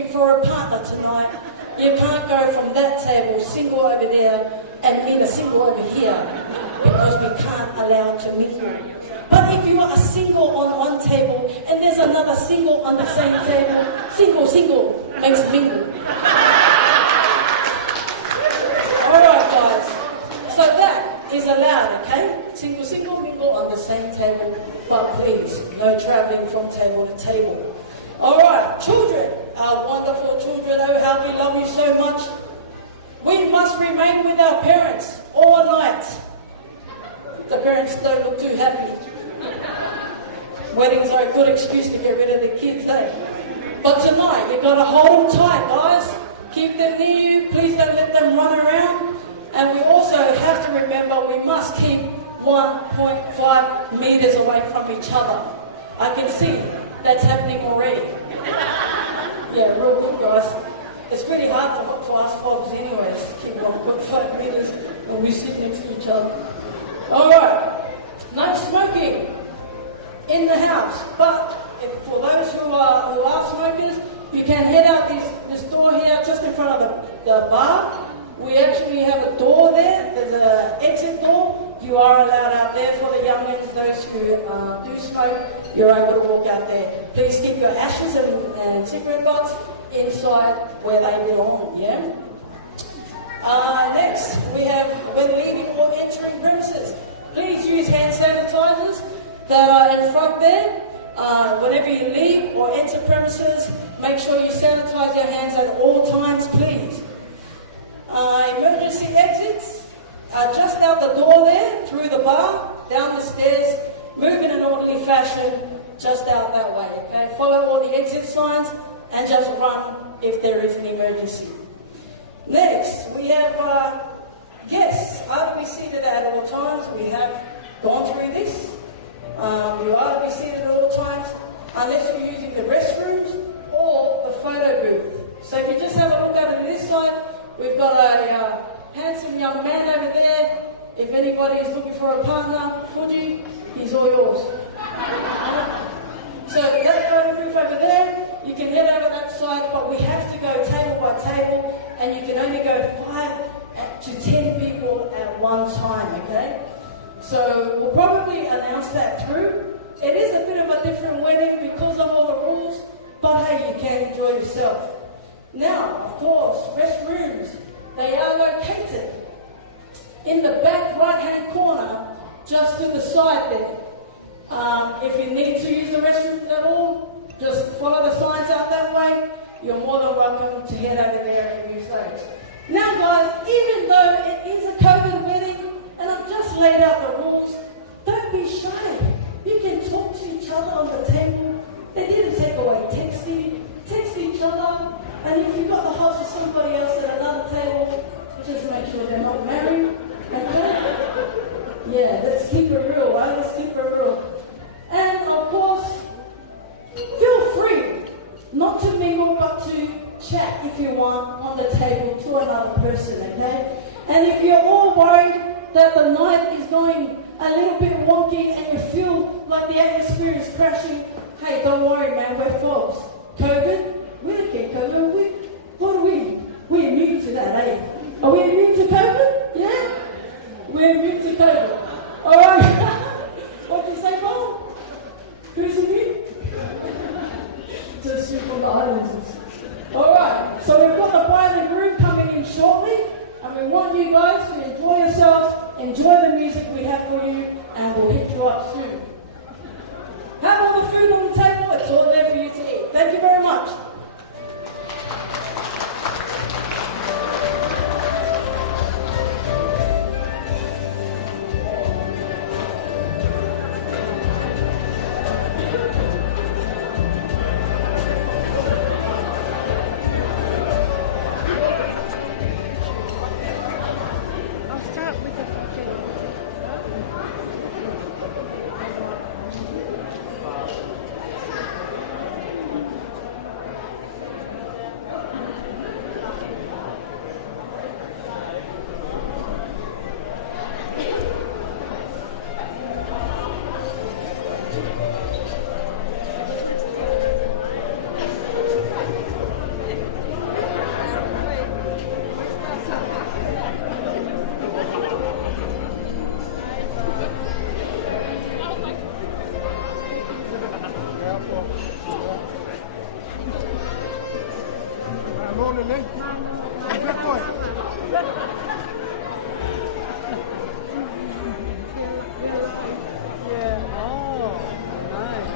looking for a partner tonight, you can't go from that table, single over there, and meet a single over here, because we can't allow to mingle. But if you are a single on one table, and there's another single on the same table, single makes mingle. Alright guys, so that is allowed, okay? Single mingle on the same table, but please, no travelling from table to table. Alright, children, our wonderful children, oh how we love you so much. We must remain with our parents all night. The parents don't look too happy. Weddings are a good excuse to get rid of the kids, eh? But tonight, you've got to hold them tight, guys. Keep them near you. Please don't let them run around. And we also have to remember we must keep 1.5 meters away from each other. I can see that's happening already. Yeah, real good, guys. It's pretty hard for us folks anyways to keep 1.5 meters when we sit next to each other. Alright, no smoking in the house. But for those who are smokers, you can head out this door here just in front of the bar. We actually have a door there. There's an exit door. You are allowed out there for the youngins, those who do smoke. You're able to walk out there. Please keep your ashes and cigarette butts inside where they belong, yeah? Next, we have when leaving or entering premises. Please use hand sanitizers that are in front there. Whenever you leave or enter premises, make sure you sanitize your hands at all times, please. Emergency exits are just out the door there, through the bar, down the stairs, move in an orderly fashion, just out that way, okay? Follow all the exit signs and just run if there is an emergency. Next, we have guests are to be seated at all times. We have gone through this. You are to be seated at all times unless you're using the restrooms or the photo booth. So if you just have a look over to this side, we've got a handsome young man over there. If anybody is looking for a partner, Fuji, he's all yours. So that photo booth over there, you can head over that side, but we have to go table by table, and you can only go 5 to 10 people at one time, okay? So we'll probably announce that through. It is a bit of a different wedding because of all the rules, but hey, you can enjoy yourself. Now, of course, restrooms, they are located in the back right-hand corner, just to the side there. If you need to use the restrooms at all, just follow the signs out that way. You're more than welcome to head over there and use those. Now guys, even though it is a COVID wedding, and I've just laid out the rules, don't be shy. You can talk to each other on the table. They didn't take away texting. Text each other. And if you've got the house of somebody else at another table, just make sure they're not married. Okay? Yeah, let's keep it real, right? Let's keep it real. And of course, feel free not to mingle, but to chat if you want on the table to another person, okay? And if you're all worried that the night is going a little bit wonky and you feel like the atmosphere is crashing, hey, don't worry, man, we're folks. COVID, we don't get COVID. What are we? We're immune to that, eh? Are we immune to COVID? Yeah? We're immune to COVID. All right. What do you say, Bob? Who's immune? Just you from the islands. All right. So we've got the bride and groom coming in shortly, and we want you guys to enjoy yourselves, enjoy the music we have for you, and we'll hit you up soon. Have all the food on the table. It's all there for you to eat. Thank you very much. Allô, Lélé? Fais-toi. Yeah. Oh, nice.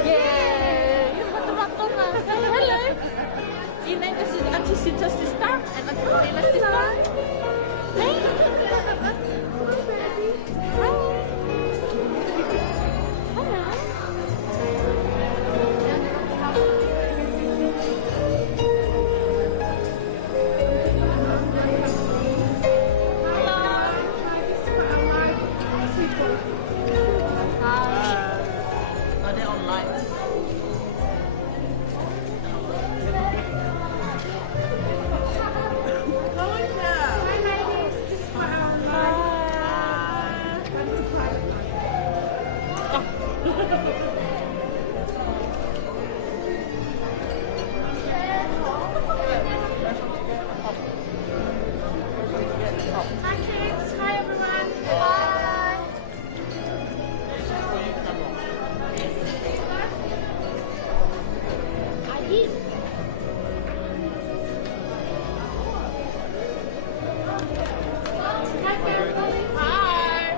Yeah, yung matumaktor na. Hello. Ina ko si Auntie Sinta's sister and Auntie Kayla's sister. Hey. Hi. Are they online? Hi kids, hi everyone. Bye. Hi Carol. Hi.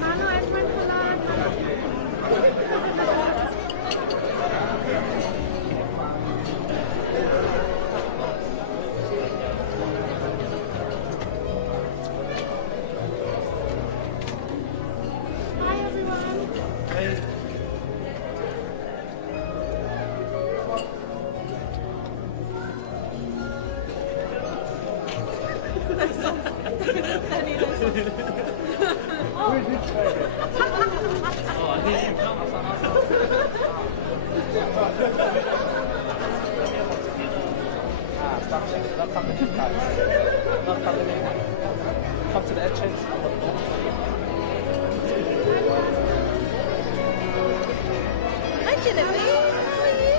Mano, es buen color. Hi everyone. Come to the entrance. Hi, Genevieve. How are you?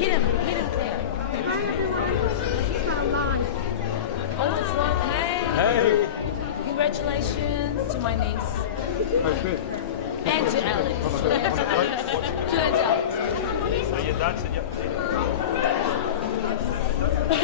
Hit him there. Hi everyone. It's live. Oh, it's like, hey. Congratulations to my niece. And to Alex. To Alex. So your dad said you have to take it. Thank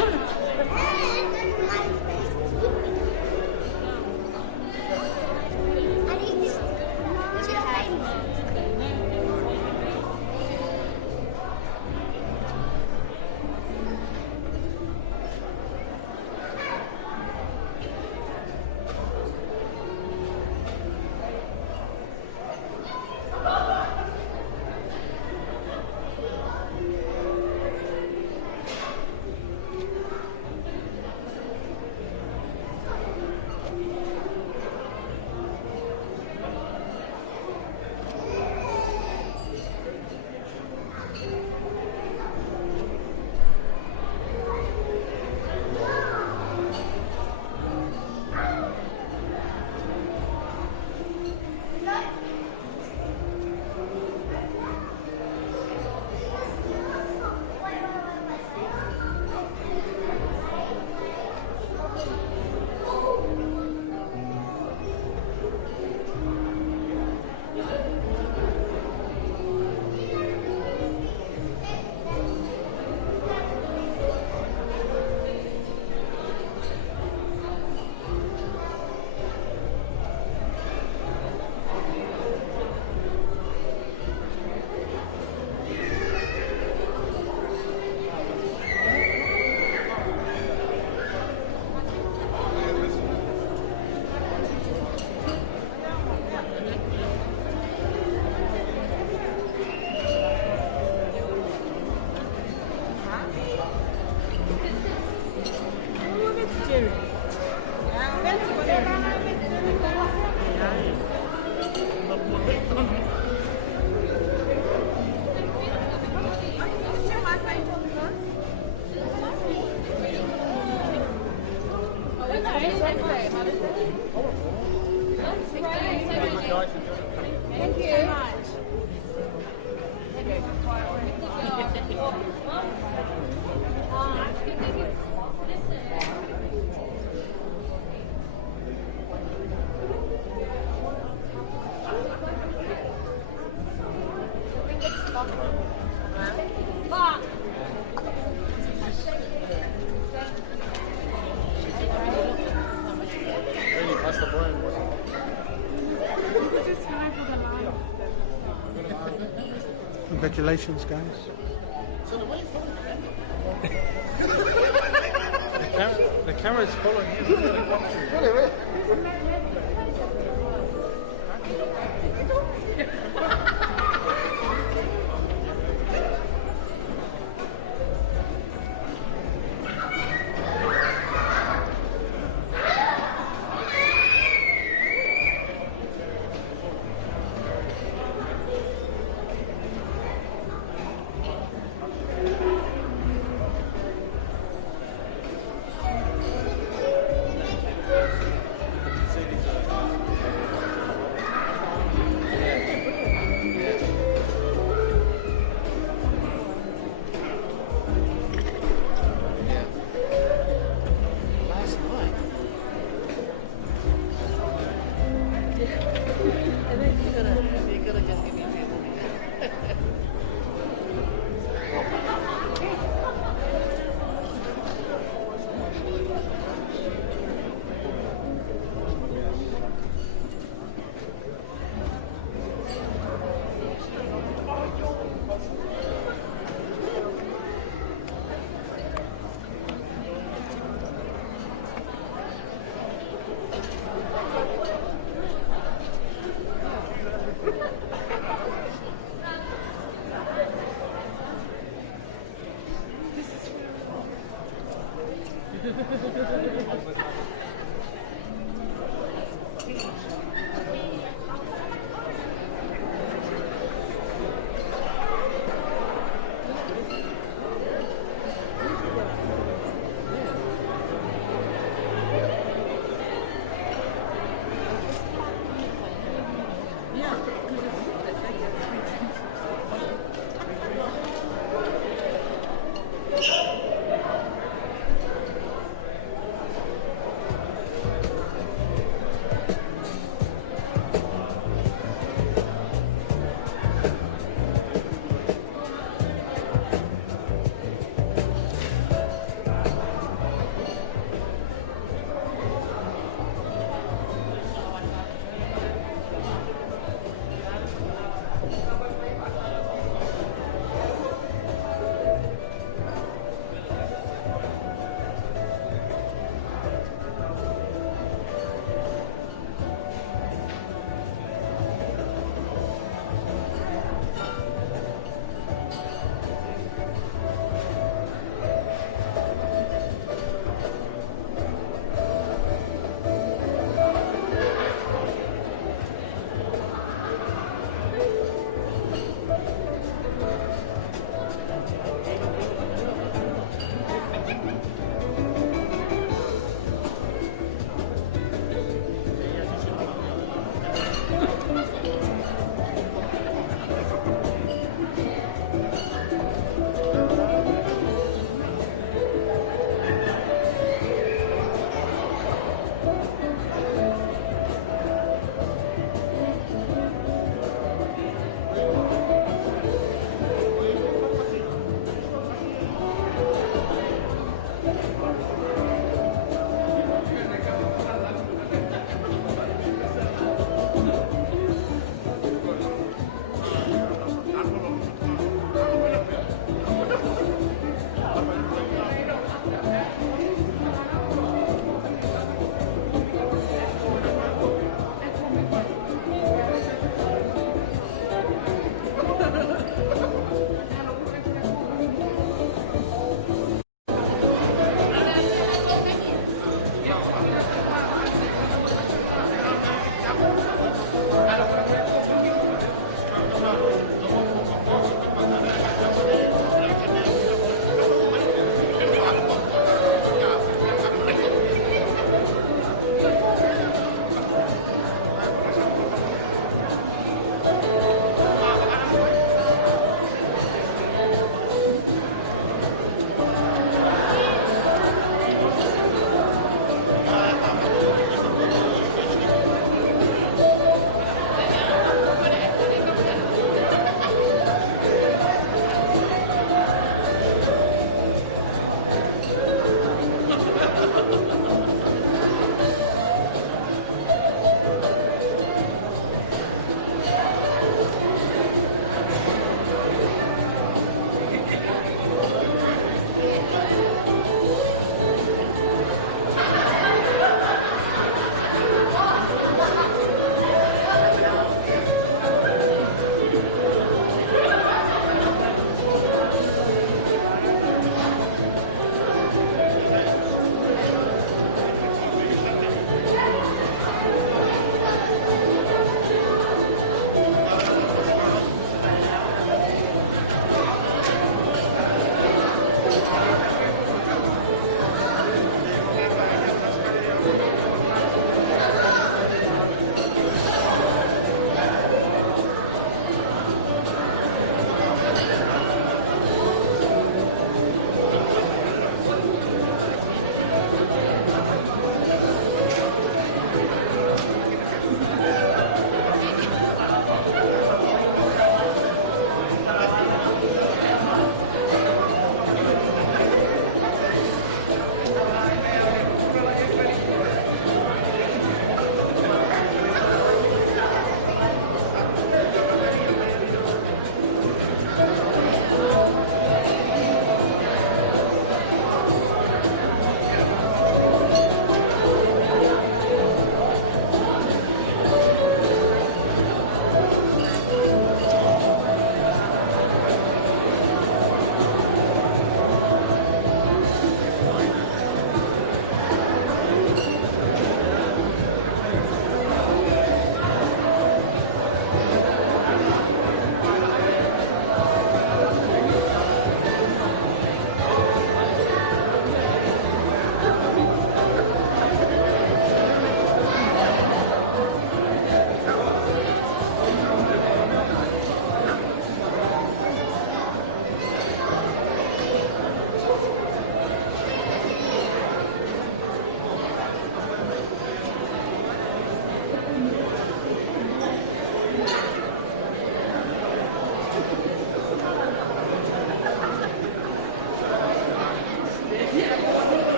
you so much. That's the brand. This is time for the line. Congratulations, guys. The camera's following you.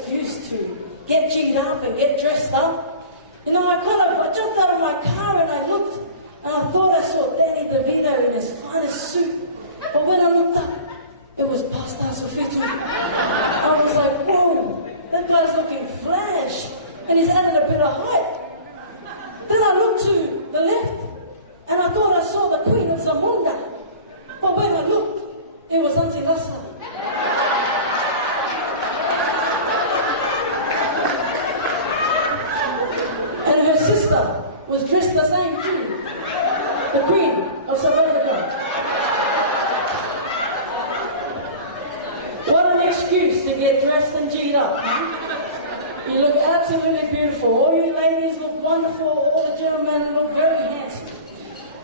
excuse to get G'd up and get dressed up. You know, I jumped out of my car and I looked and I thought I saw Danny DeVito in his finest suit. But when I looked up, it was Pastor Sofitu. I was like, whoa, that guy's looking flash and he's added a bit of height. Then I looked to the left and I thought I saw the Queen of Zamunda. But when I looked, it was Auntie Lassa. And her sister was dressed the same too. The Queen of South Africa. What an excuse to get dressed and G'd up. Huh? You look absolutely beautiful. All you ladies look wonderful. All the gentlemen look very handsome.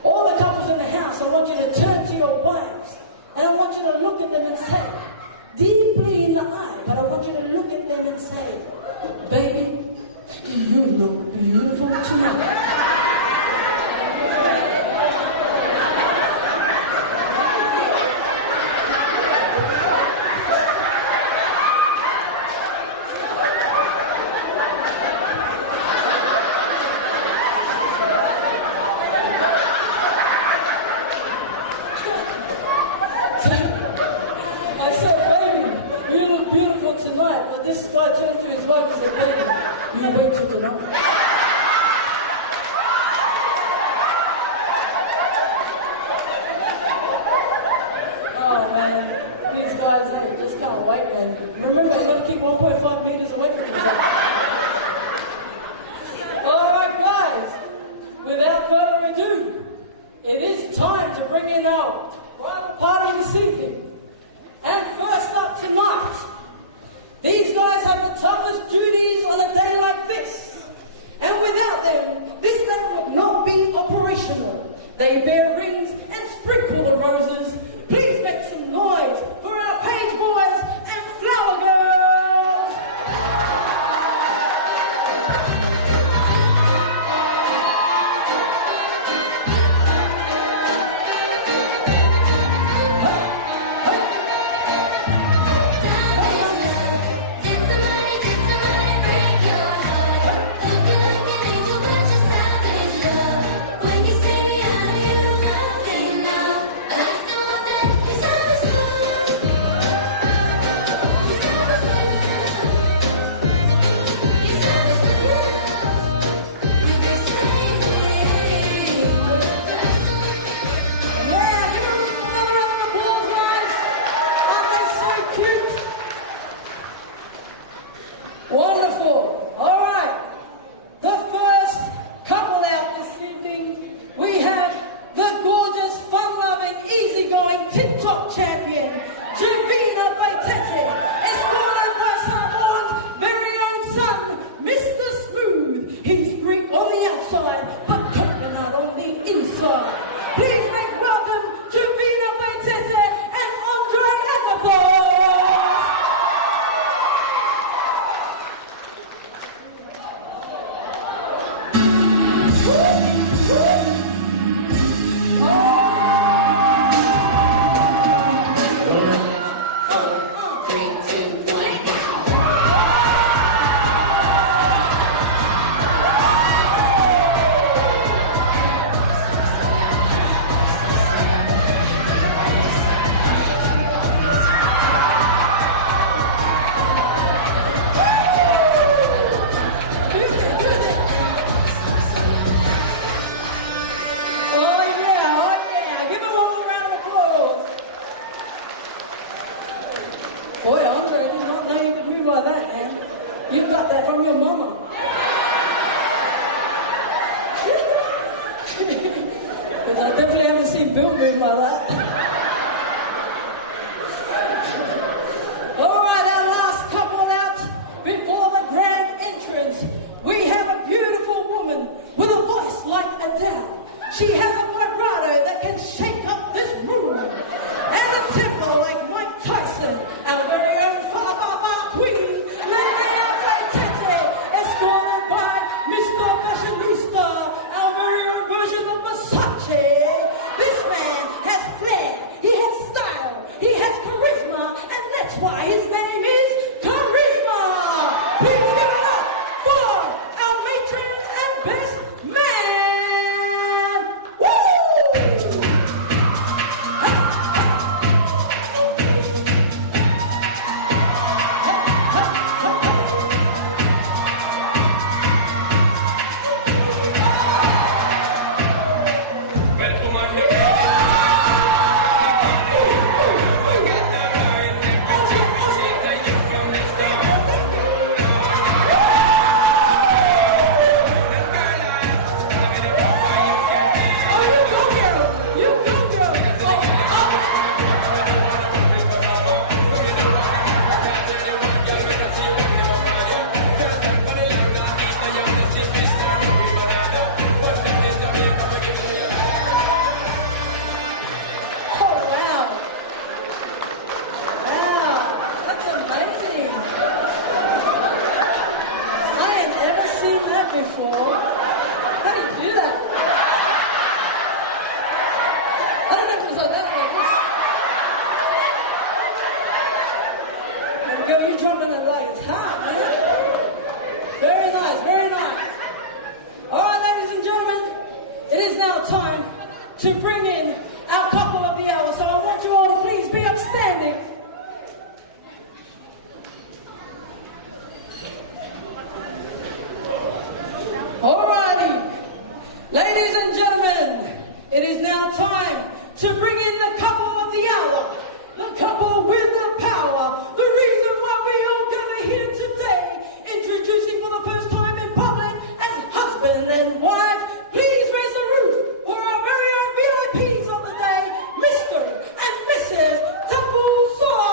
All the couples in the house, I want you to turn to your wives and I want you to look at them and say, deeply in the eye, but I want you to look at them and say, baby, you look beautiful tonight. I said, baby, you look beautiful tonight, but this guy turned to his wife and said, baby, you wait till tonight. Oh man, these guys, they just can't wait, man. Remember, you've got to keep 1.5 meters away from each other. Alright guys, without further ado, it is time to bring in our private party this evening. And first up tonight, these guys have the toughest duties on a day like this. And without them, this day would not be operational. They bear rings and sprinkle the roses. Please make some noise for our page boys and flower girls. Wonderful. All right. The first couple out this evening, we have the gorgeous, fun-loving, easygoing TikTok champion, Javina Baitete, escorted by Samoa's very own son, Mr. Smooth. He's Greek on the outside, but coconut on the inside. Please make welcome Javina Baitete and Andre Agathon. Boy, Andre, I did not know you could move like that, man. You got that from your mama. Because I definitely haven't seen Bill move like that. All right, our last couple out before the grand entrance. We have a beautiful woman with a voice like Adele. She has a vibrato that can shake up this room. And a tempo like Mike Tyson. Our very own Fa Queen, Lady Baitete, escorted by Mr. Fashionista, our very own version of Versace. This man has flair. before. How do you do that? I don't know if it was like that like this. And girl, you're dropping it like it's hot, man. Very nice, very nice. All right, ladies and gentlemen, it is now time to bring in our couple of the hour. So I want you all to please be upstanding. Alrighty, ladies and gentlemen, it is now time to bring in the couple of the hour, the couple with the power, the reason why we all gather here today, introducing for the first time in public as husband and wife. Please raise the roof for our very own VIPs of the day, Mr. and Mrs. Temple Song.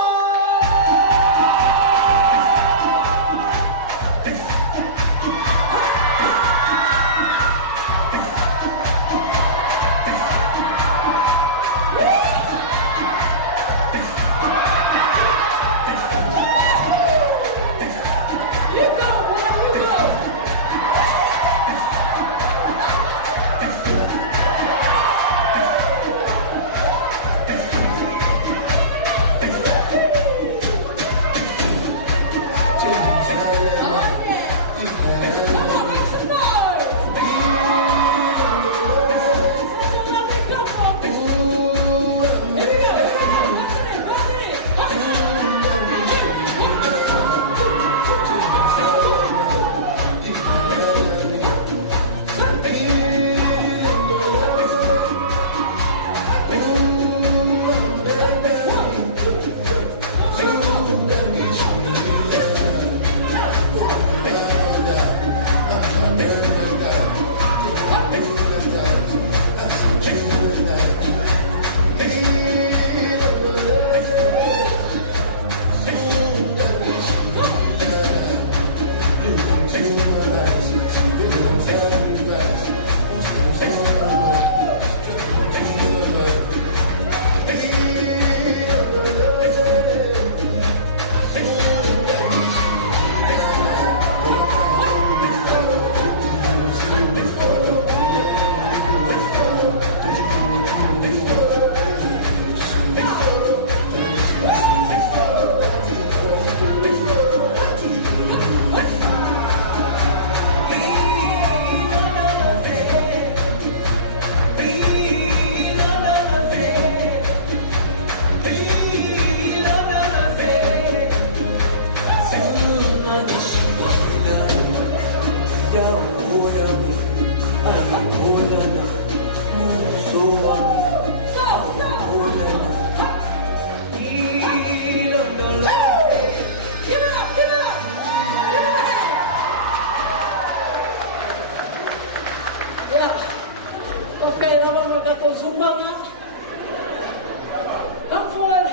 Come forward.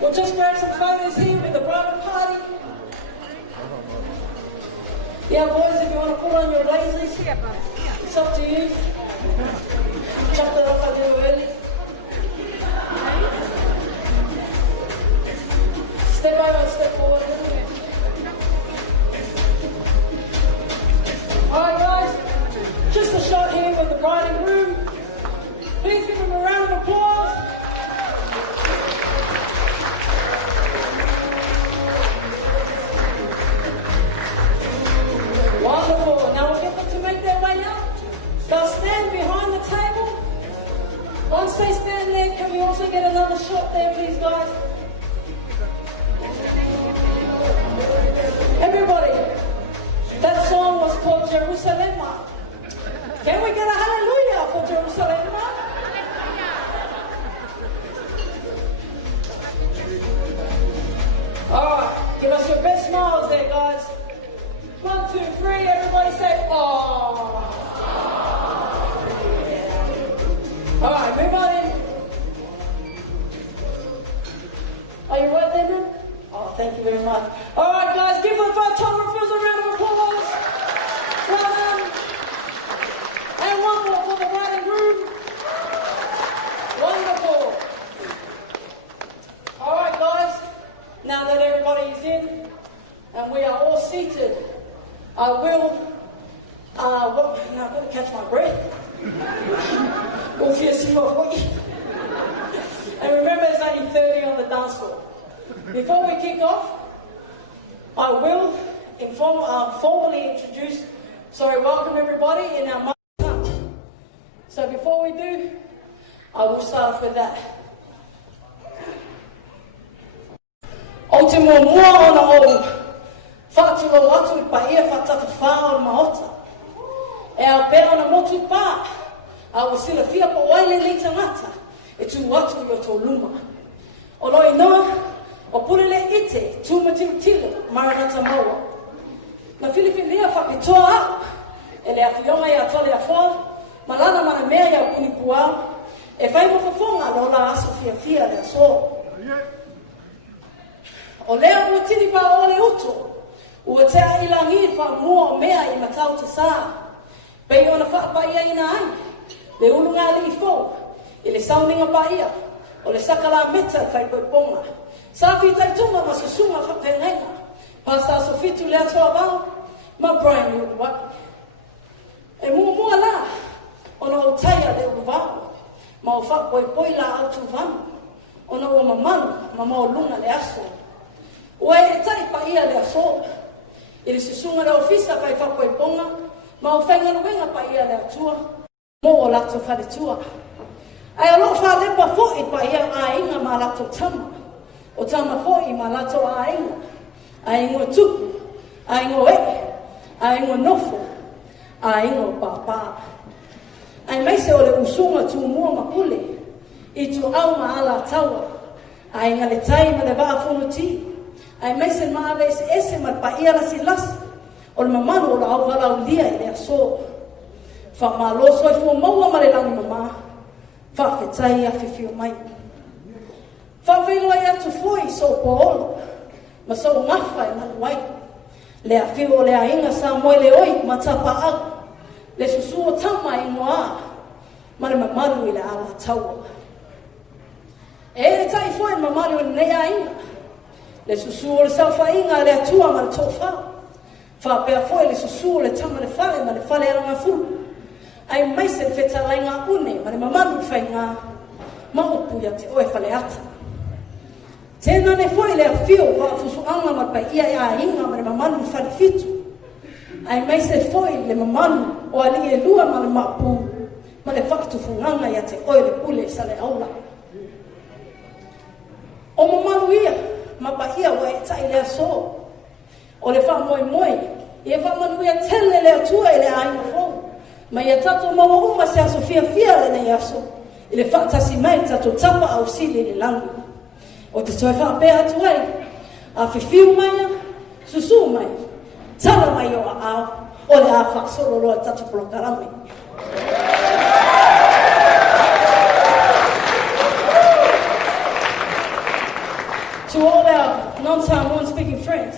We'll just grab some photos here with the bridal party. Yeah, boys, if you want to put on your lasers, it's up to you. Chuck that off a little early. Step over and step forward. Alright guys, just a shot here with the bride and groom. Please give them a round of applause. Wonderful. Now we'll get them to make their way up. They'll stand behind the table. Once they stand there, can we also get another shot there, please, guys? Everybody, that song was called Jerusalem. Can we get a hallelujah for Jerusalem? Alright, give us your best smiles there, guys. 1, 2, 3, everybody say, aww. Alright, move on in. Are you right there, man? Oh, thank you very much. Alright, guys, give the photographers a round of applause. Well done. And one more for the bride and groom. Wonderful. Alright, guys, now that everybody is in and we are all seated, I will Now I've got to catch my breath. All fierce you off. And remember, it's only 30 on the dance floor. Before we kick off, I will formally introduce, welcome everybody in our mother tongue. So before we do, I will start off with that. O te mua ona o whaatulo atu I pa ia whatawhawha o maota. E au pera ona motu pā, a o sila fia po waile ni tangata, e tu atu i o tō luma. O loi noa, o pulele ite, tūmatilutila, maranata maua. Na Filipinia whakitoa au, e le awhionga i a tole a whoa, malana mana mea i a kunipuau, e whai mo whawhonga lola aso fia le aso. O lea ua tini pa o le uto, ua tea ilangi wha mua o mea I matau te sā. Pei ona whaapa ia ina ai, le ulunga li I fō, I le sauninga pa ia, o le sakala meta whai ponga. Sā whitai tunga ma susunga whapenghenga, pasta so fitu le atoa wau, ma Brian ni uwaki. E mua la, ona o taia le uwau, ma o whapoi la autu vanu, ona o mamalu, ma o lunga le aso. Ua e tai pa ia le aso, I le susunga le ofisa whai whapoi ponga, ma o whainganuenga pa ia le atua, mo o lato wharetua. Ai alo whalepa fōi pa ia a inga ma lato tama, o tama fōi ma lato a ingo tupu, a ingo eke, a ingo nofo, a ingo pāpā. Ai meise o le usunga tu mua mapule, I tu au ma ala taua, a inga le tai ma le waa whonuti, ai meise ma ale ese ma pa ia lasi lasi, o le mamanu o la au walau lia I le aso. Wha ma loso I fua maua ma le langi mama, wha whetai a whiwhio mai. Wha wheloa I atu fui so poolo, ma so ngawha I manuai. Le a whio o le a inga sa moe le oi ma tapa au, le susu o tama I moa, ma le mamaru I le ala taua. E tai fua I mamaru I le a inga, le susu o le sauwha inga le atua ma le tōwhau. Wha pēr fōi le susu le tama le whale ma le whale aranga furu. Ai maise le whetalainga une ma le mamaru whainga ma upu ia te oe whale ata. Tēnā ne fōi le a whio wa fusu anga ma pa ia a inga ma le mamaru whale fitu. Ai maise fōi le mamaru o ali e lua ma le mapu ma le whakatufunganga ia te oe le pule sa le aula. O mamaru ia ma pa ia wa e tai le aso. O le wha moe, I e wha manu ia tele le atua I le ainga fōu. Ma ia tato maua uma se aso fia le nei aso. I le wha tasi mai tato tapa au sili le langu. O te toi wha pēr atu ai, a whiwhiu mai a, susu mai, tala mai o a au, o le a whaksoro roa tato polokarame. To all our non-Samoan speaking friends,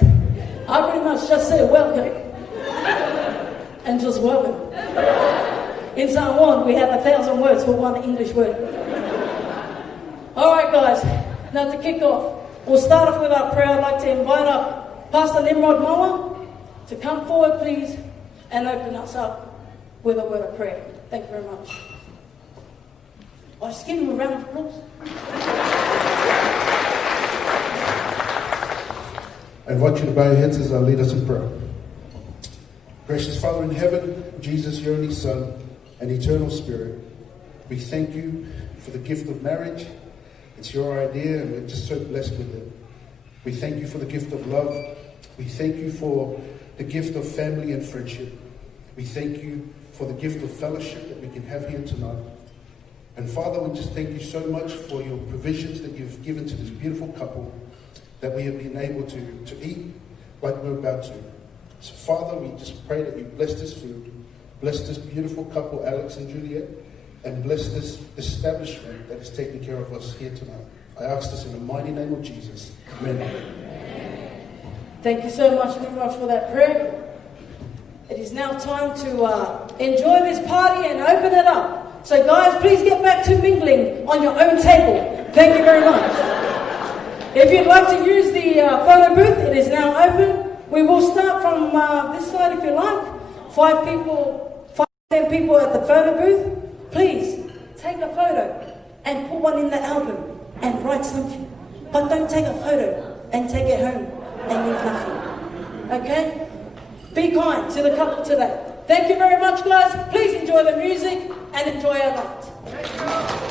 I pretty much just say welcome and just welcome. In Samoan, we have 1,000 words for one English word. All right, guys, now to kick off, we'll start off with our prayer. I'd like to invite up Pastor Nimrod Moa to come forward, please, and open us up with a word of prayer. Thank you very much. I'll just give him a round of applause. I invite you to bow your heads as I lead us in prayer. Gracious Father in heaven, Jesus, your only Son, and eternal Spirit, we thank you for the gift of marriage. It's your idea, and we're just so blessed with it. We thank you for the gift of love. We thank you for the gift of family and friendship. We thank you for the gift of fellowship that we can have here tonight. And Father, we just thank you so much for your provisions that you've given to this beautiful couple, that we have been able to eat like we're about to. So Father, we just pray that you bless this food, bless this beautiful couple, Alex and Juliet, and bless this establishment that is taking care of us here tonight. I ask this in the mighty name of Jesus. Amen. Thank you so much, Nimrod, for that prayer. It is now time to enjoy this party and open it up. So guys, please get back to mingling on your own table. Thank you very much. If you'd like to use the photo booth, it is now open. We will start from this side if you like. 10 people at the photo booth, please take a photo and put one in the album and write something. But don't take a photo and take it home and leave nothing. Okay? Be kind to the couple today. Thank you very much, guys. Please enjoy the music and enjoy our night.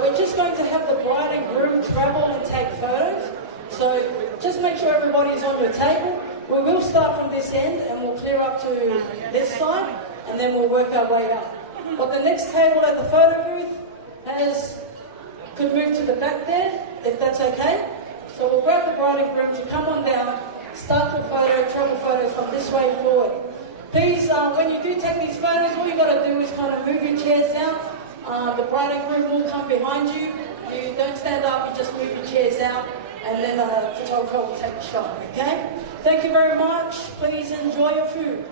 We're just going to have the bride and groom travel and take photos. So just make sure everybody's on your table. We will start from this end and we'll clear up to this side and then we'll work our way up. But the next table at the photo booth could move to the back there, if that's okay. So we'll grab the bride and groom to come on down, start your photo, travel photos from this way forward. Please, when you do take these photos, all you got to do is kind of move your chairs out. The bride and groom will come behind you. You don't stand up, you just move your chairs out, and then the photographer will take a shot, okay? Thank you very much. Please enjoy your food.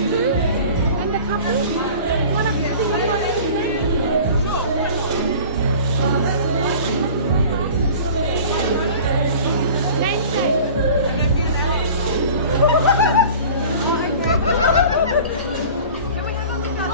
too? And the couple? You want to sing for them today? Namesake. Oh, okay. Can we have a look at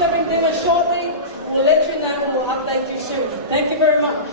serving dinner shortly. We'll let you know and we'll update you soon. Thank you very much.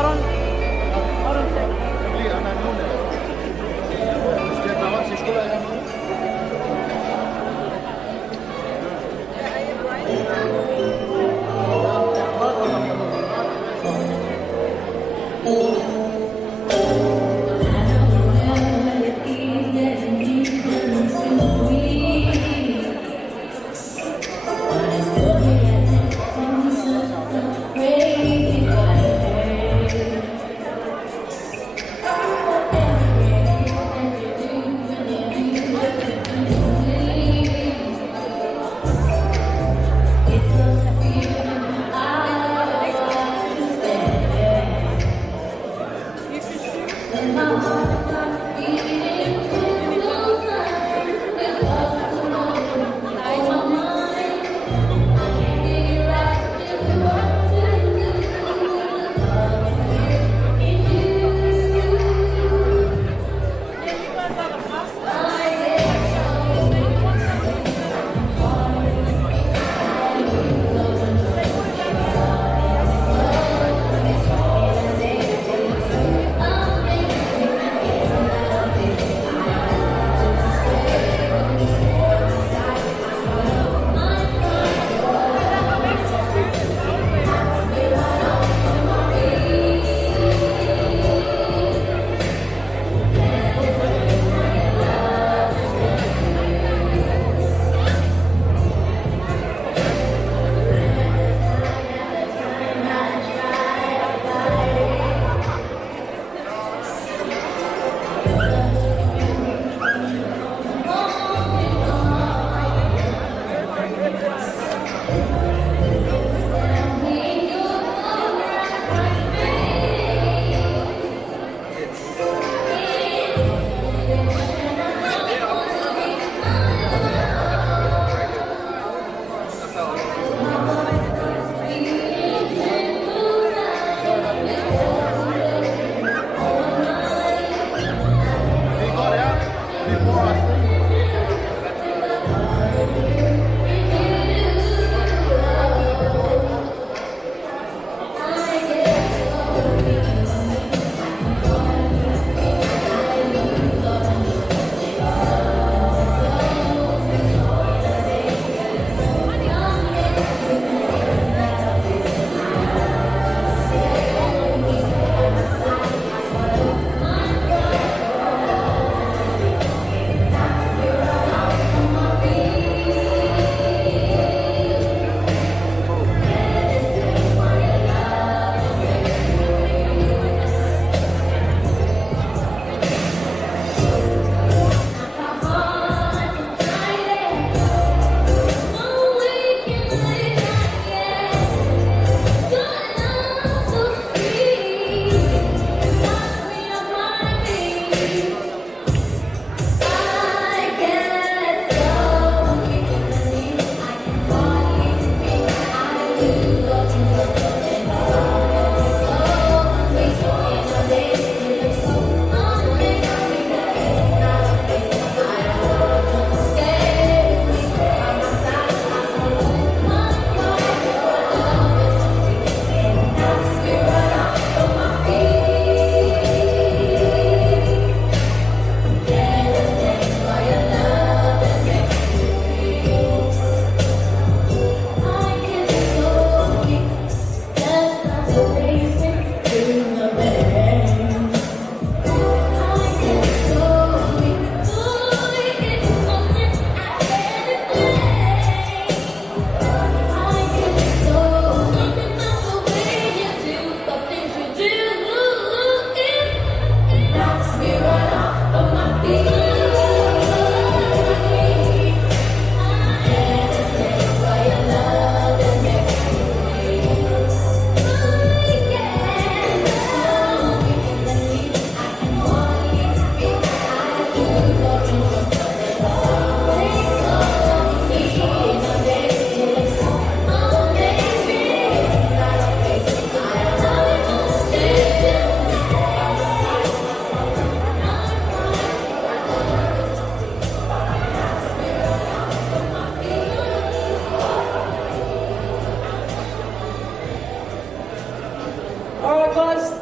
Aaron. Aaron. قبلي أنا نونة. مش كده عملت شكلها يعني. Crazy,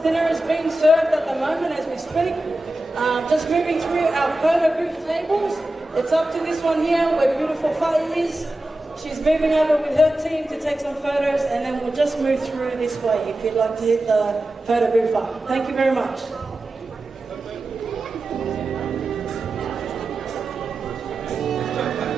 dinner is being served at the moment as we speak. Just moving through our photo booth tables. It's up to this one here where beautiful Fa'i is. She's moving over with her team to take some photos, and then we'll just move through this way if you'd like to hit the photo booth up. Thank you very much. Thank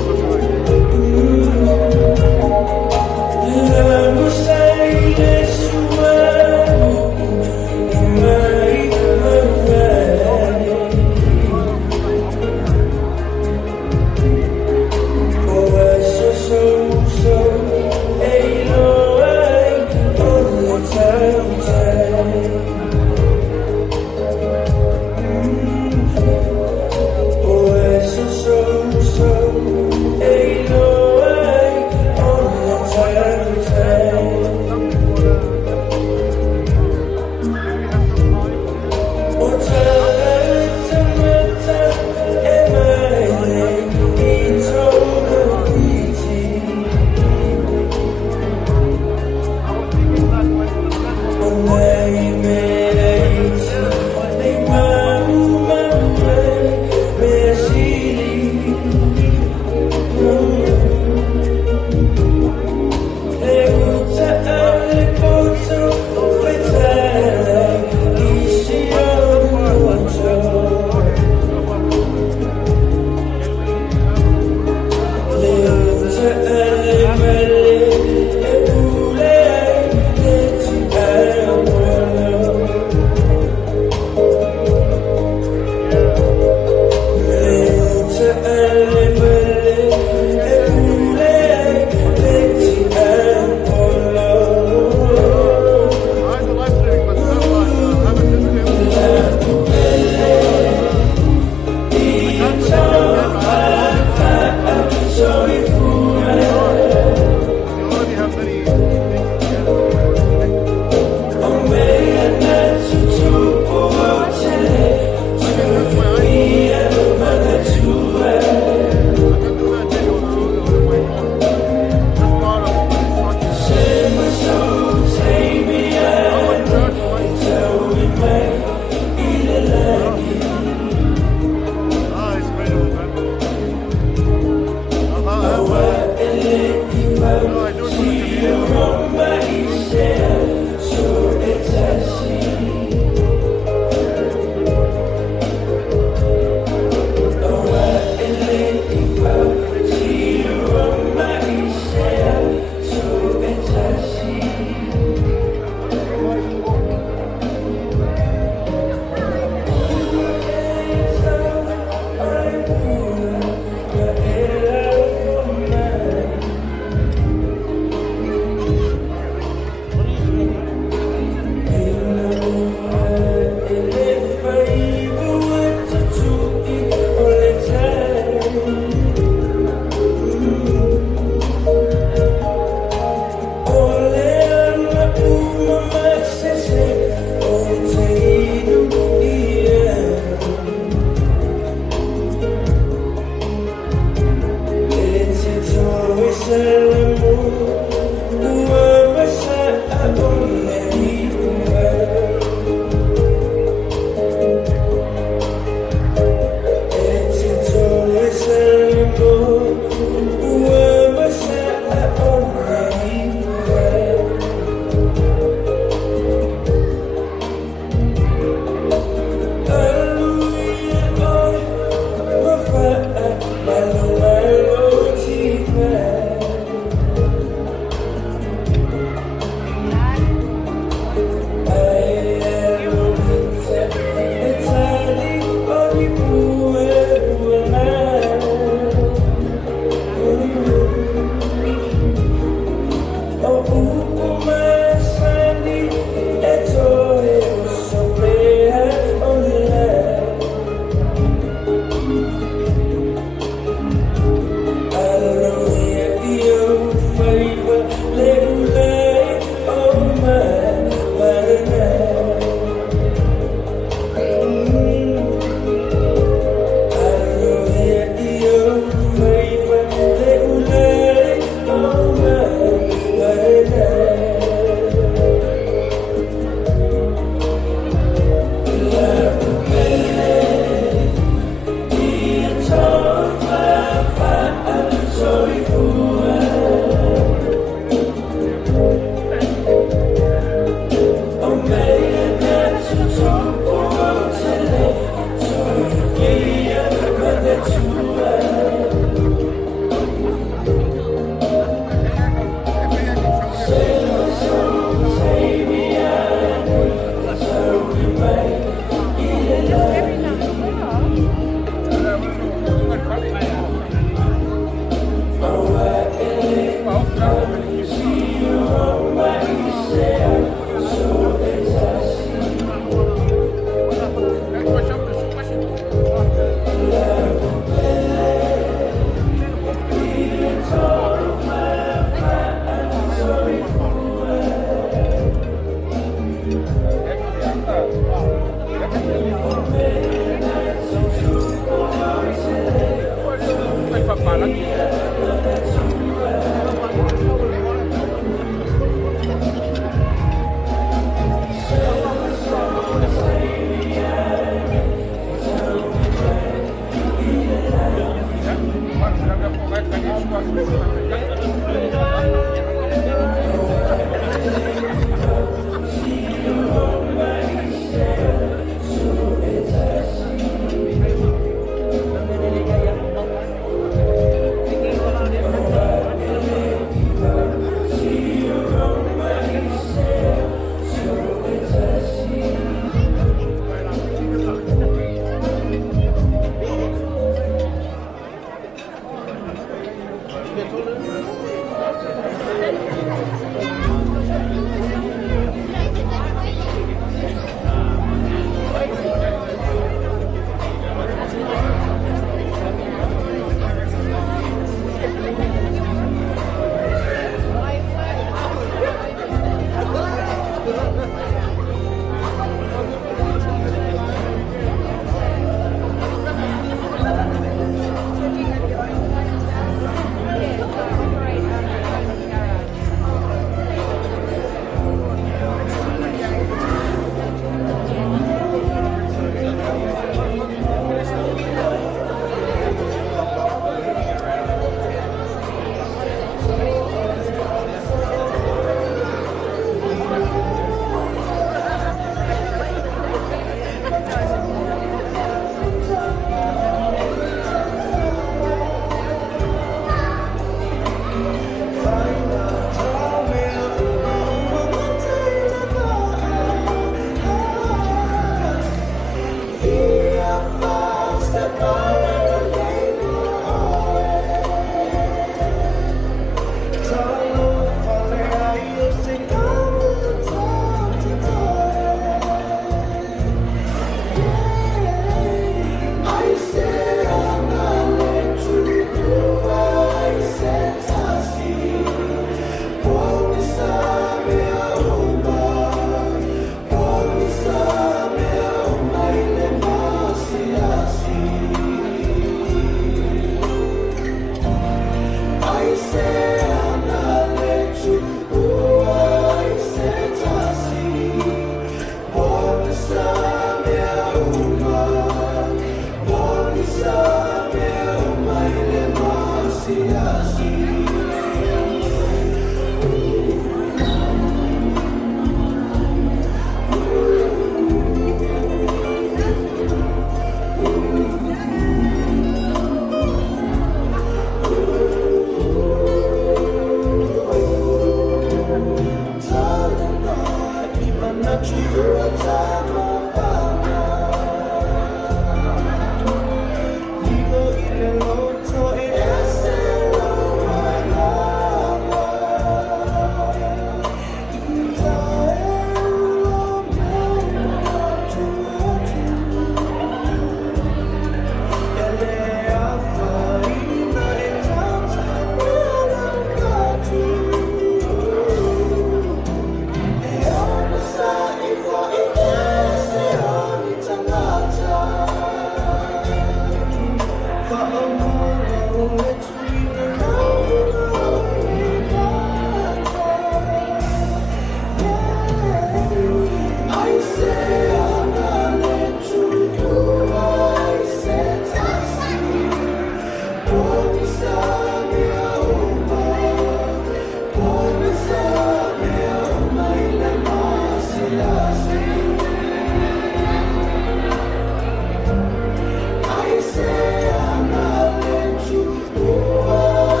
I say I'm not let you go.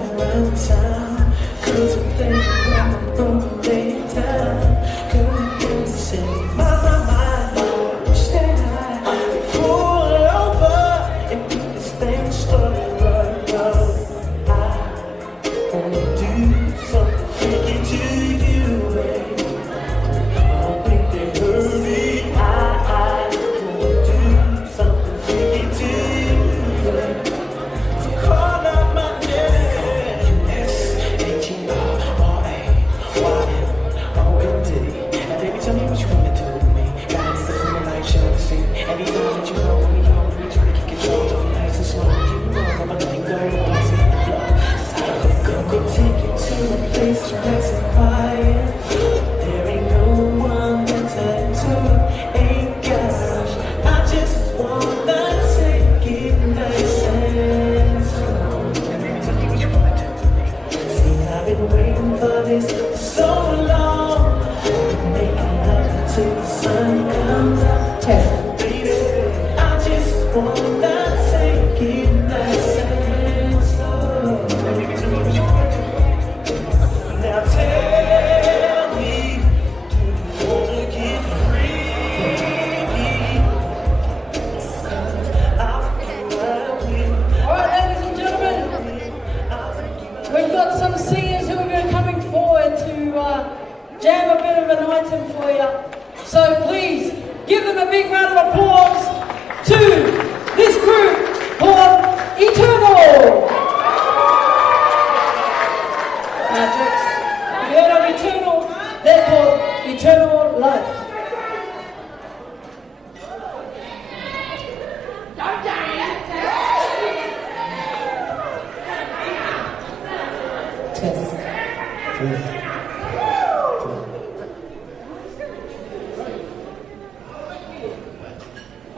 around town, contemplating what I'm gonna lay down. Girl, you say, my, stay high. Pull over and beat this thing started right now. I wanna do something freaky to you, babe. I don't think they heard me. I wanna do something freaky to you, babe. So call out my name. S-H-E-R-R-A Y-M-O-N-D. Now baby, tell me what you wanna do with me. Got a nigga feeling like Chelsea. Every time that you know when we home, we try to keep control of me nice and slow. You know I'm letting go when I see the flow. Go take you to a place that's nice and quiet. There ain't no one better to ain't gosh. I just wanna take it nice and slow. Tell me what you wanna do to me. See, I've been waiting for this for so long. Making love till the sun comes up. Baby, I just wanna take it nice and slow. Tell me what you wanna do. Now tell me, do you wanna get freaky? 'Cause I'll freak you out with. All right, ladies and gentlemen, we've got some singers who are coming forward to jam a bit of an item for you. So please give them a big round of applause to this group called Eternal. Matrix. You heard of Eternal? They're called Eternal Life. Test.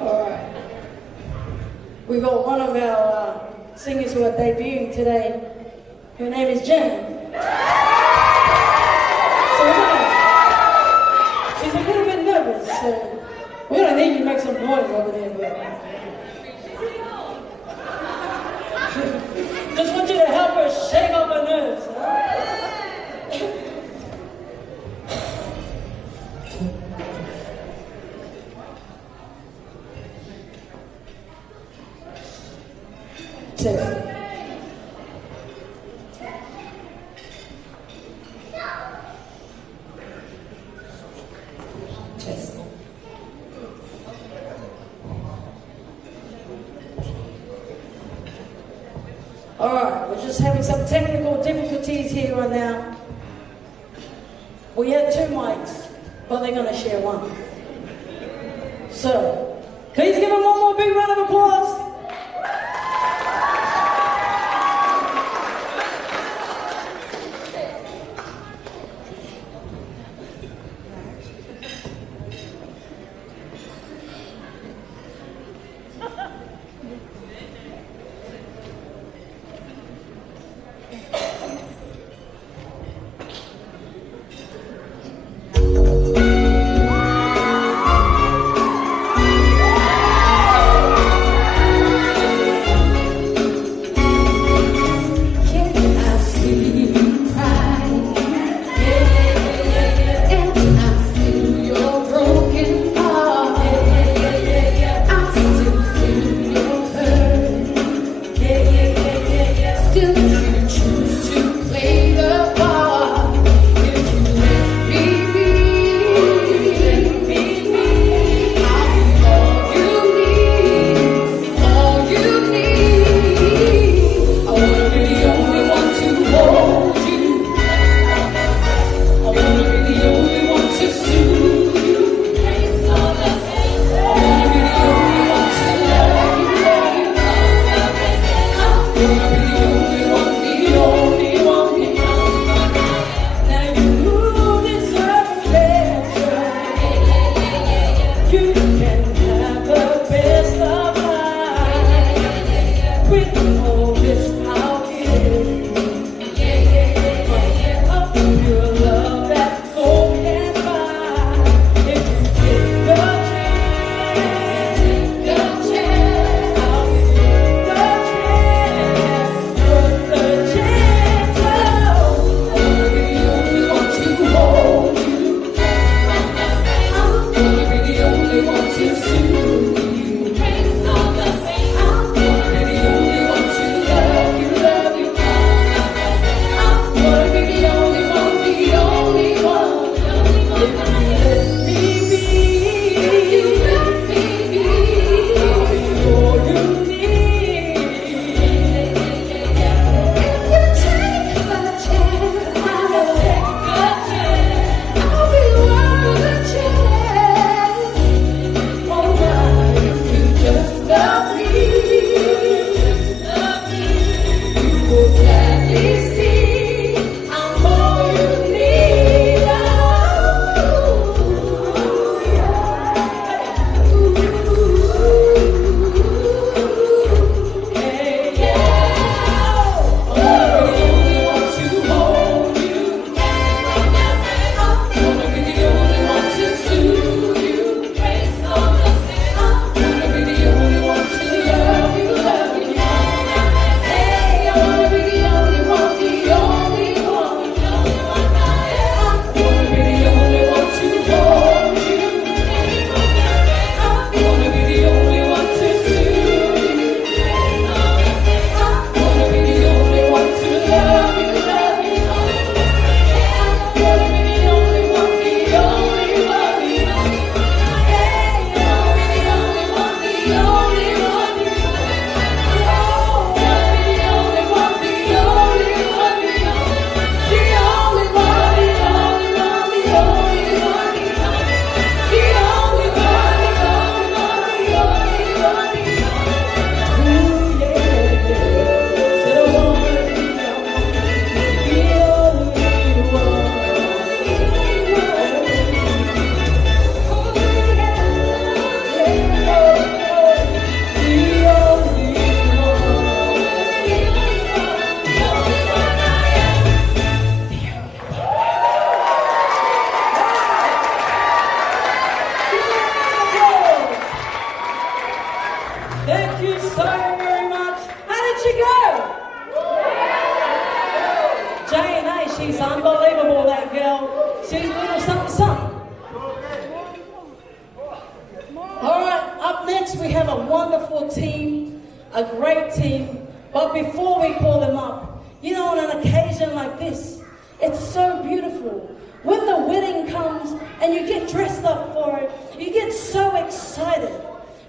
All right. We got one of our singers who are debuting today. Her name is Jen. So she's a little bit nervous, so we're gonna need you to make some noise over there, but just want you to help her shake off her nerves. Test. Test. All right, we're just having some technical difficulties here right now. We had 2 mics, but they're going to share one. So, please give them one more big round of applause. She's unbelievable, that girl. She's a little something, something. All right, up next we have a wonderful team, a great team. But before we call them up, you know, on an occasion like this, it's so beautiful. When the wedding comes and you get dressed up for it, you get so excited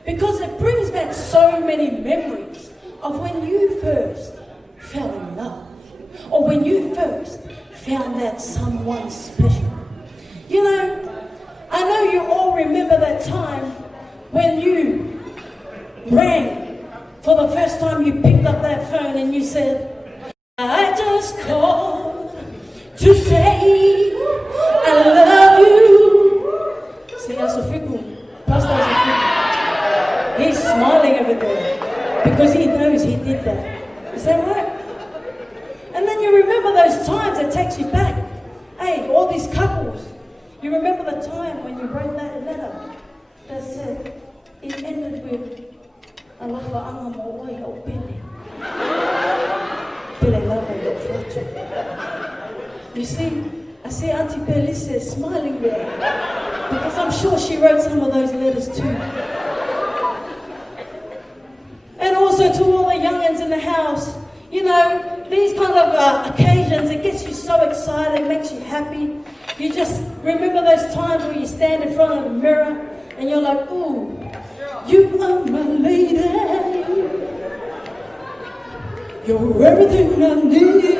because it brings back so many memories of when you first fell in love or when you first found that someone special. You know, I know you all remember that time when you rang for the first time, you picked up that phone and you said, I just called to say I love you. See, Pastor Sofiku, he's smiling over there because he knows he did that. Is that right? And then you remember those times that takes you back. Hey, all these couples, you remember the time when you wrote that letter that said, it ended with, Alafa anga mawai au pele. Pele lava ilo foto. You see, I see Auntie Pelisse smiling there because I'm sure she wrote some of those letters too. And also to all the youngins in the house, you know, these kind of occasions, it gets you so excited, makes you happy. You just remember those times where you stand in front of the mirror and you're like, ooh, you are my lady. You're everything I need.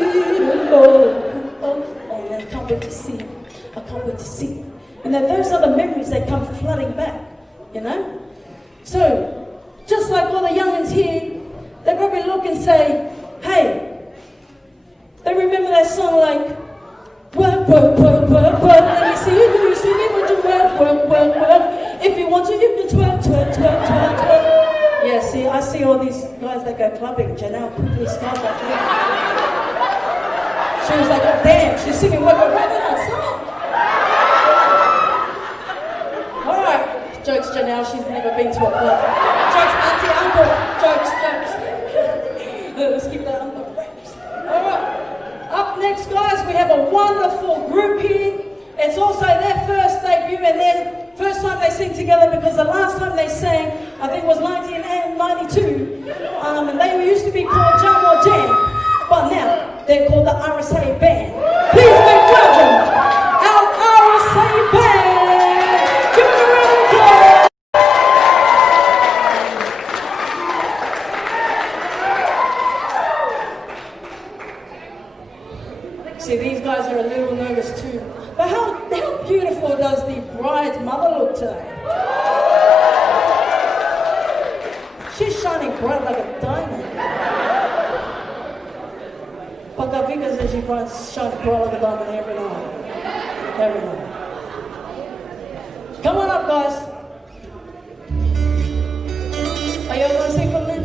Oh, man, I can't wait to see it. I can't wait to see it. And then those are the memories that come flooding back, you know? So, just like all the youngins here, they probably look and say, hey, they remember that song like, work, work, work, work, work. Let me see you do, you see me, would you work, work, work, work. If you want to, you can twerk, twerk, twerk, twerk, twerk. Yeah, see, I see all these guys that go clubbing. Janelle quickly starts that club. She was like, oh damn, she's singing work, work, work, that song. All right, jokes, Janelle, she's never been to a club. Jokes, auntie, uncle, jokes, jokes. Let's keep that under wraps. All right, up next, guys, we have a wonderful group here. It's also their first debut and their first time they sing together because the last time they sang, I think was 1992. And they used to be called Jam or Jam, but now they're called the RSA Band. Please make welcome our RSA Band. Give it a round of applause. See, these guys are a little nervous too. But how beautiful does the bride's mother look today? She's shining bright like a diamond. Pakavika says she shines bright like a diamond every night. Every night. Come on up, guys. Are you all going to sing from there?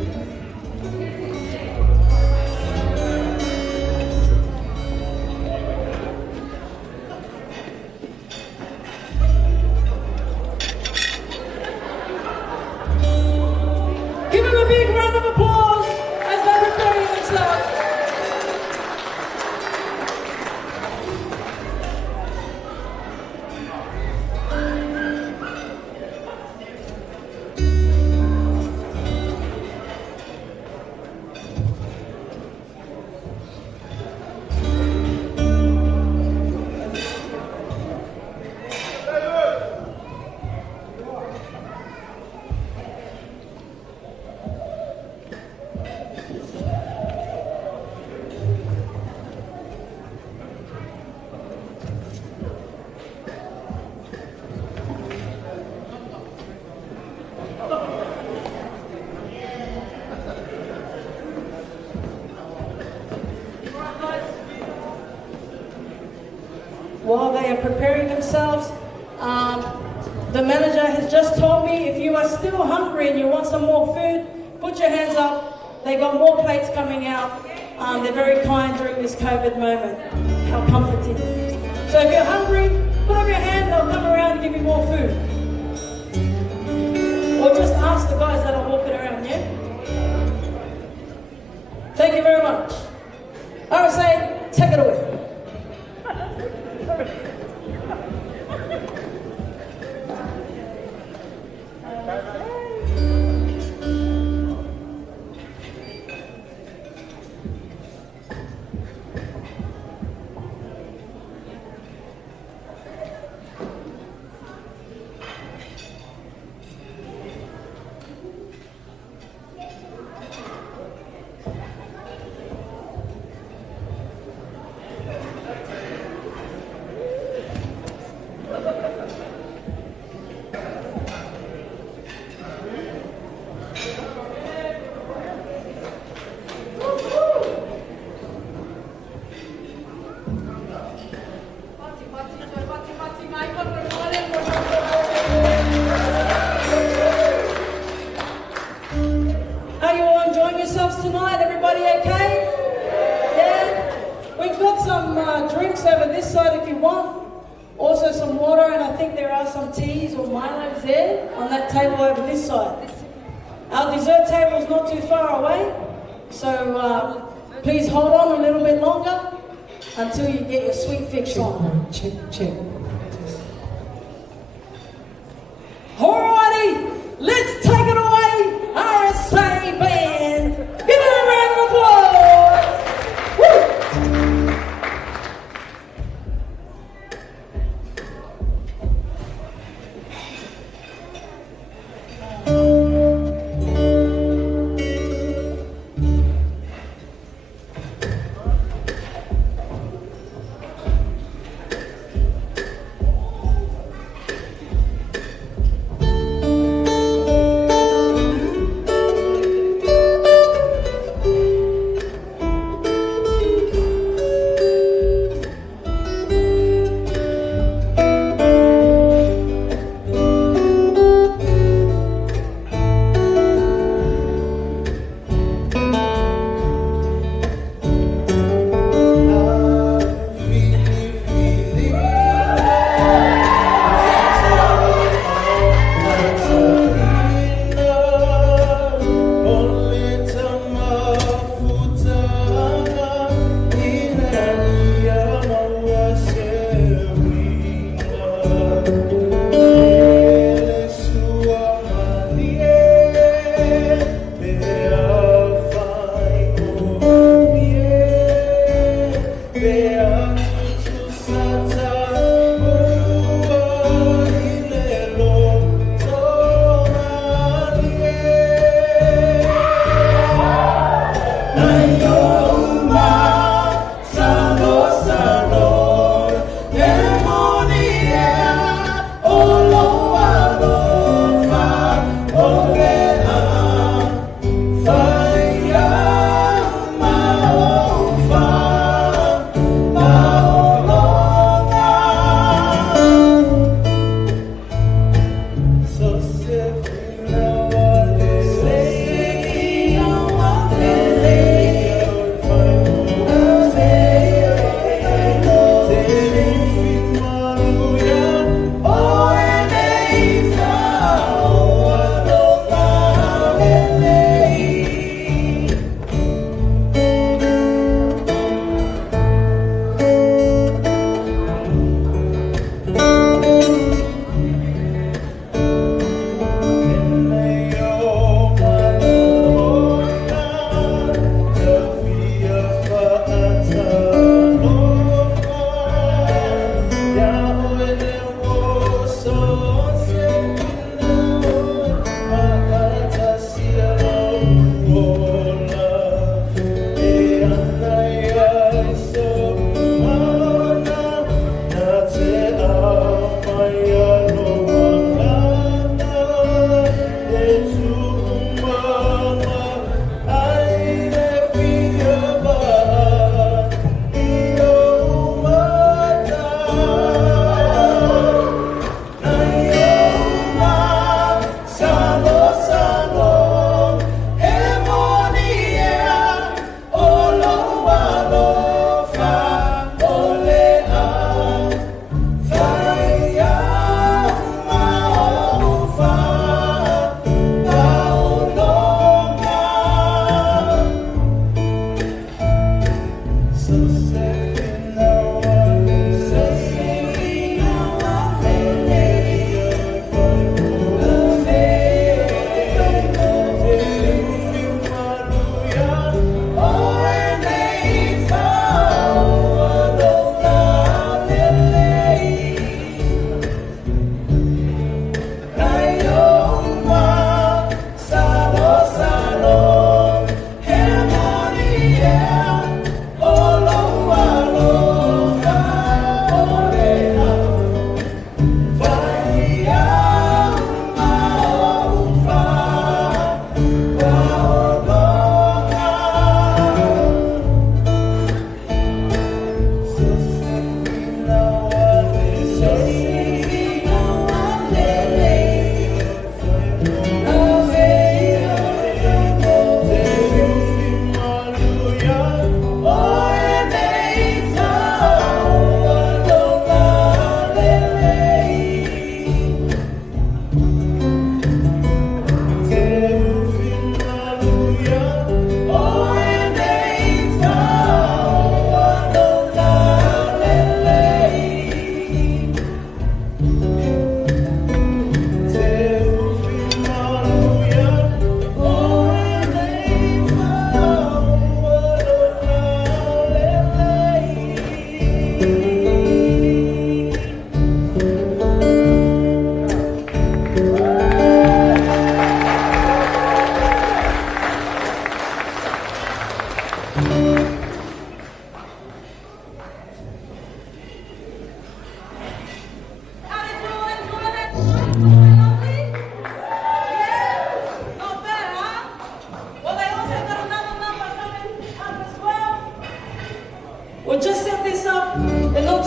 While they are preparing themselves, the manager has just told me if you are still hungry and you want some more food, put your hands up. They got more plates coming out. They're very kind during this COVID moment. How comforting. So if you're hungry, put up your hand, they'll come around and give you more food. Or just ask the guys that are walking around, yeah? Thank you very much. RSA, take it away. some drinks over this side if you want. Also some water, and I think there are some teas or Milos there on that table over this side. Our dessert table is not too far away, so please hold on a little bit longer until you get your sweet fix on. Check, check. Alrighty, let's take it away, RSA Band. Give it a round of applause. Woo! Oh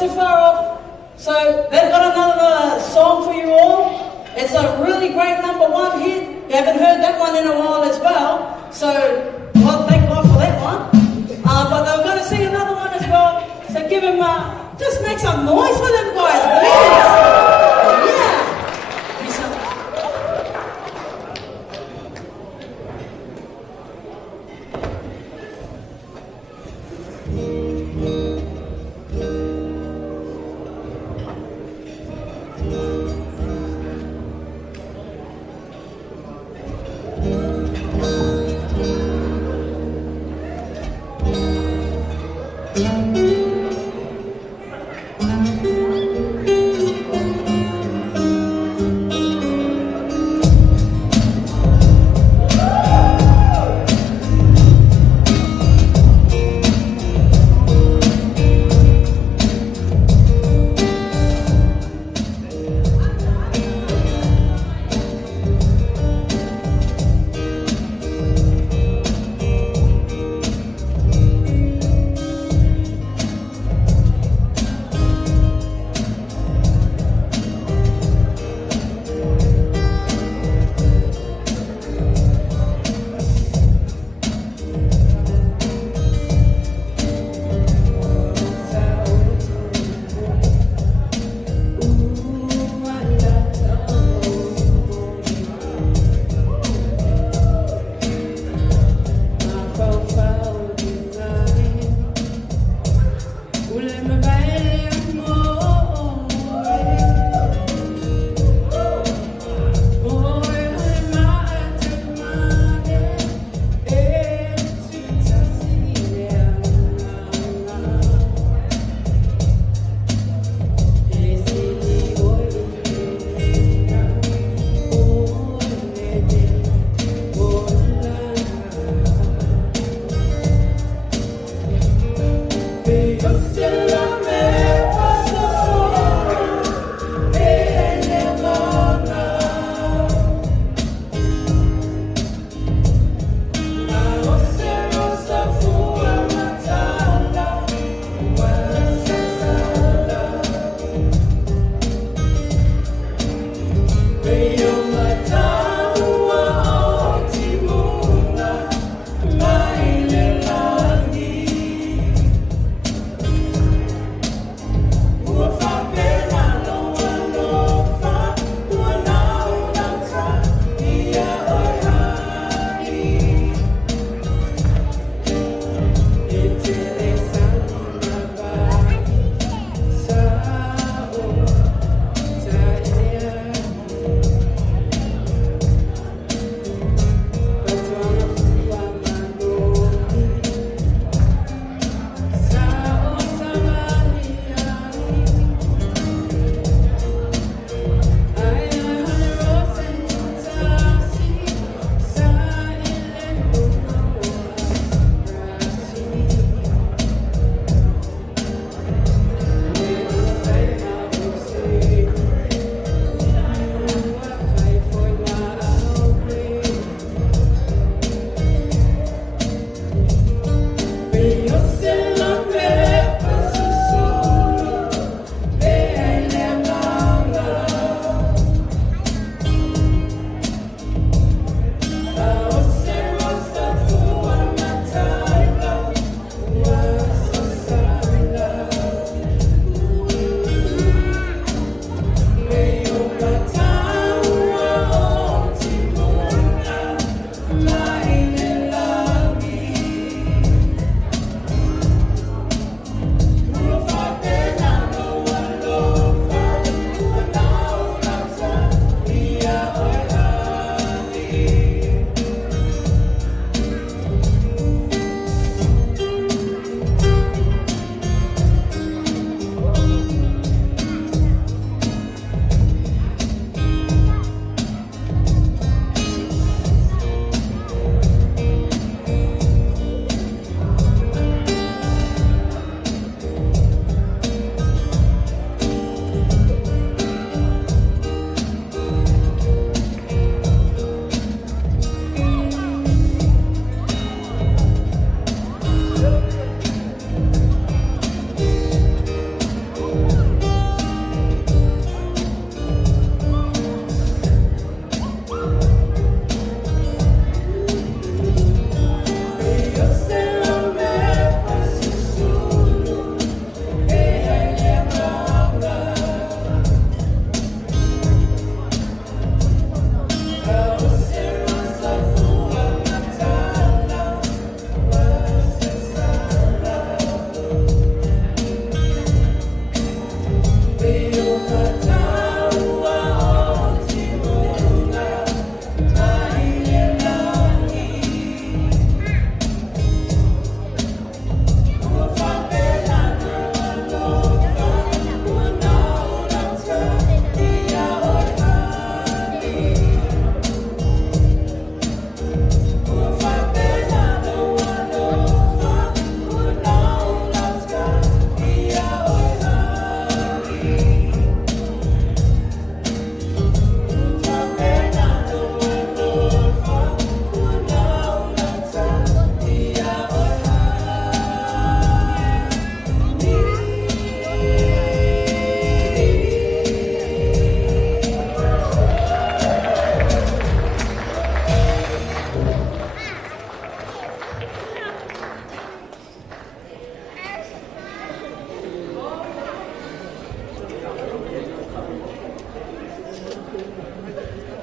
too far off. So they've got another song for you all. It's a really great #1 hit. You haven't heard that one in a while as well. So, well, thank God for that one. But they were going to sing another one as well. So give them, just make some noise for them guys, please. Yeah. Listen.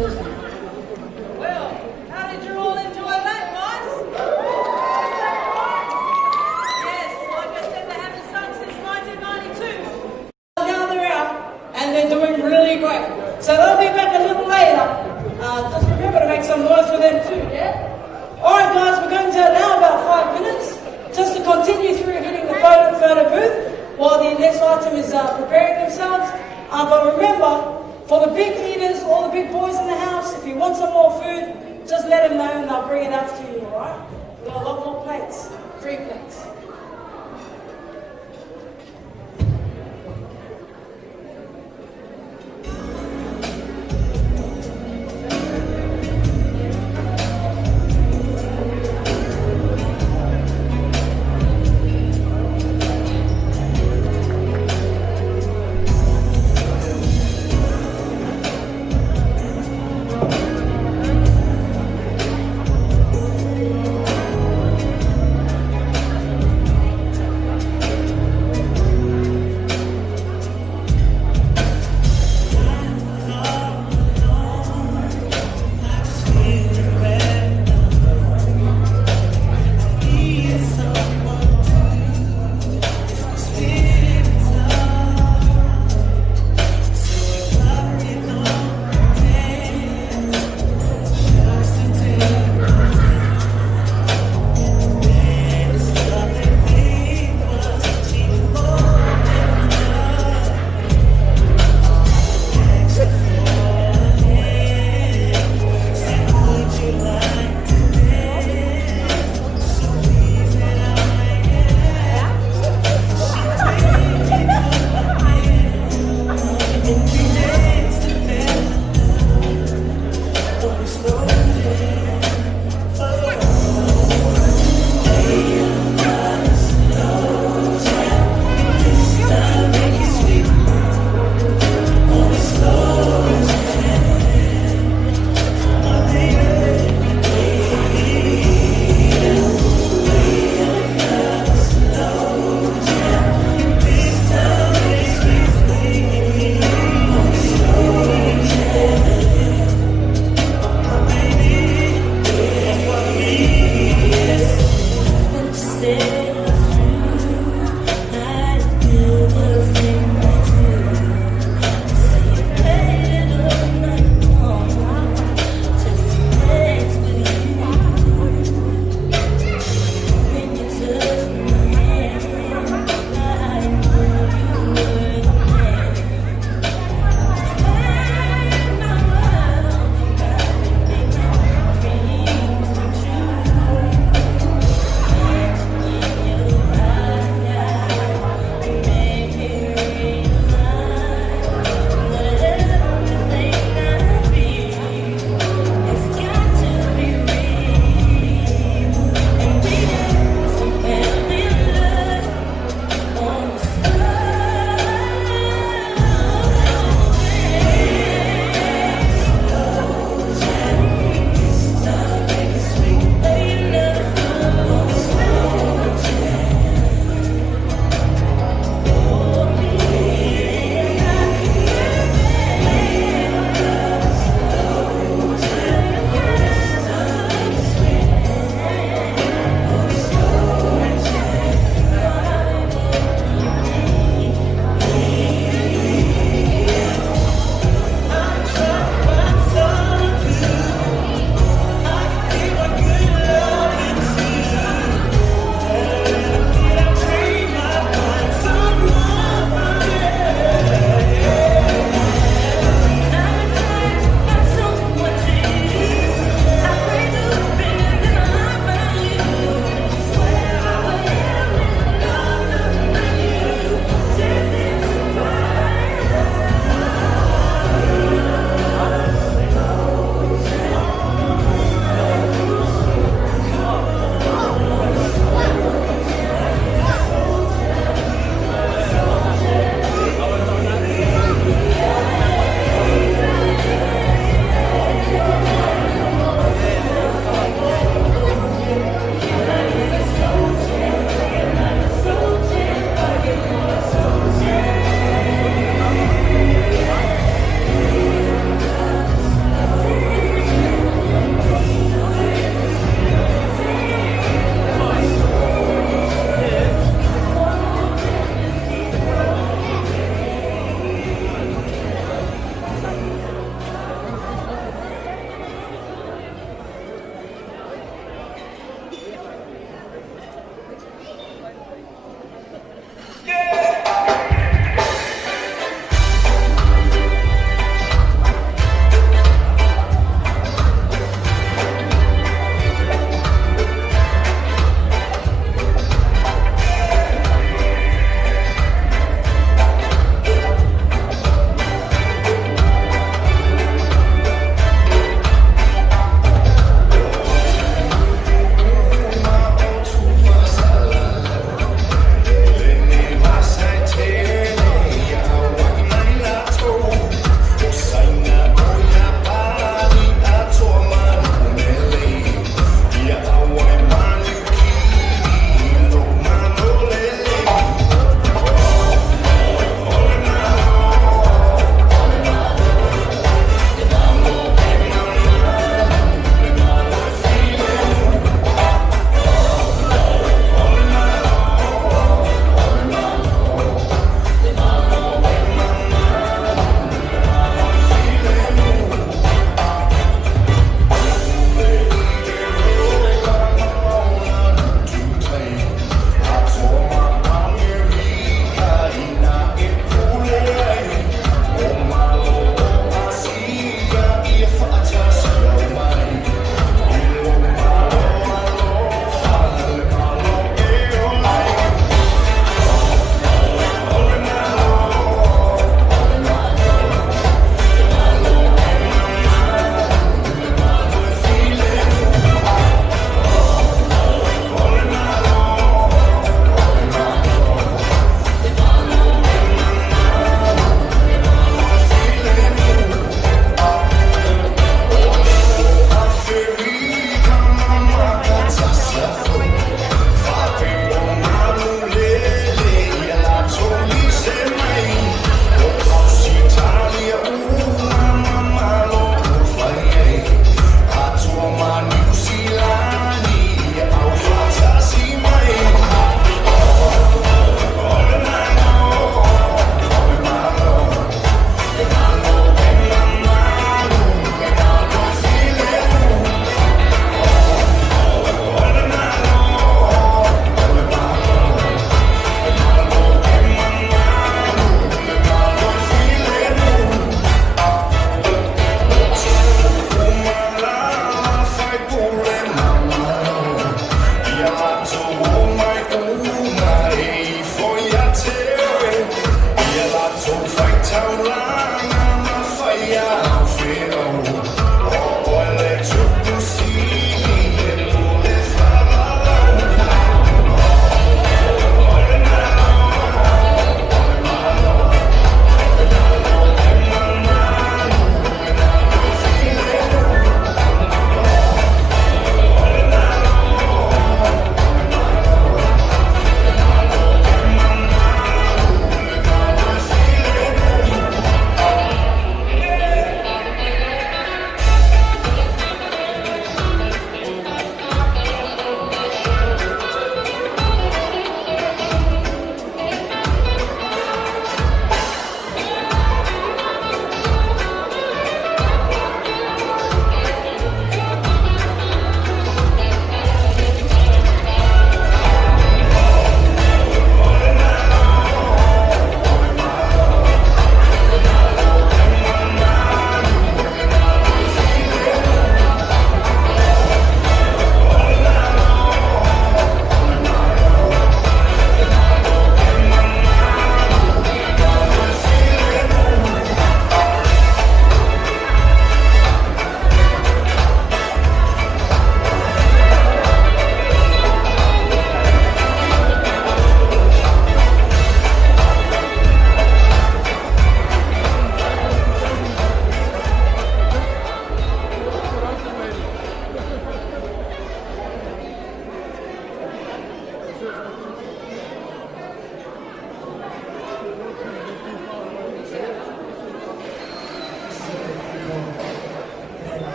Tuesday. Well, how did you all enjoy that, guys? Yes, like I said, they haven't sung since 1992. Now they're out and they're doing really great. So they'll be back a little later. Just remember to make some noise for them too, yeah? Alright guys, we're going to allow about 5 minutes just to continue through hitting the photo booth while the next item is preparing themselves. But remember, for the big eaters, all the big boys in the house, if you want some more food, just let them know and they'll bring it out to you, alright? We've got a lot more plates, free plates.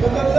When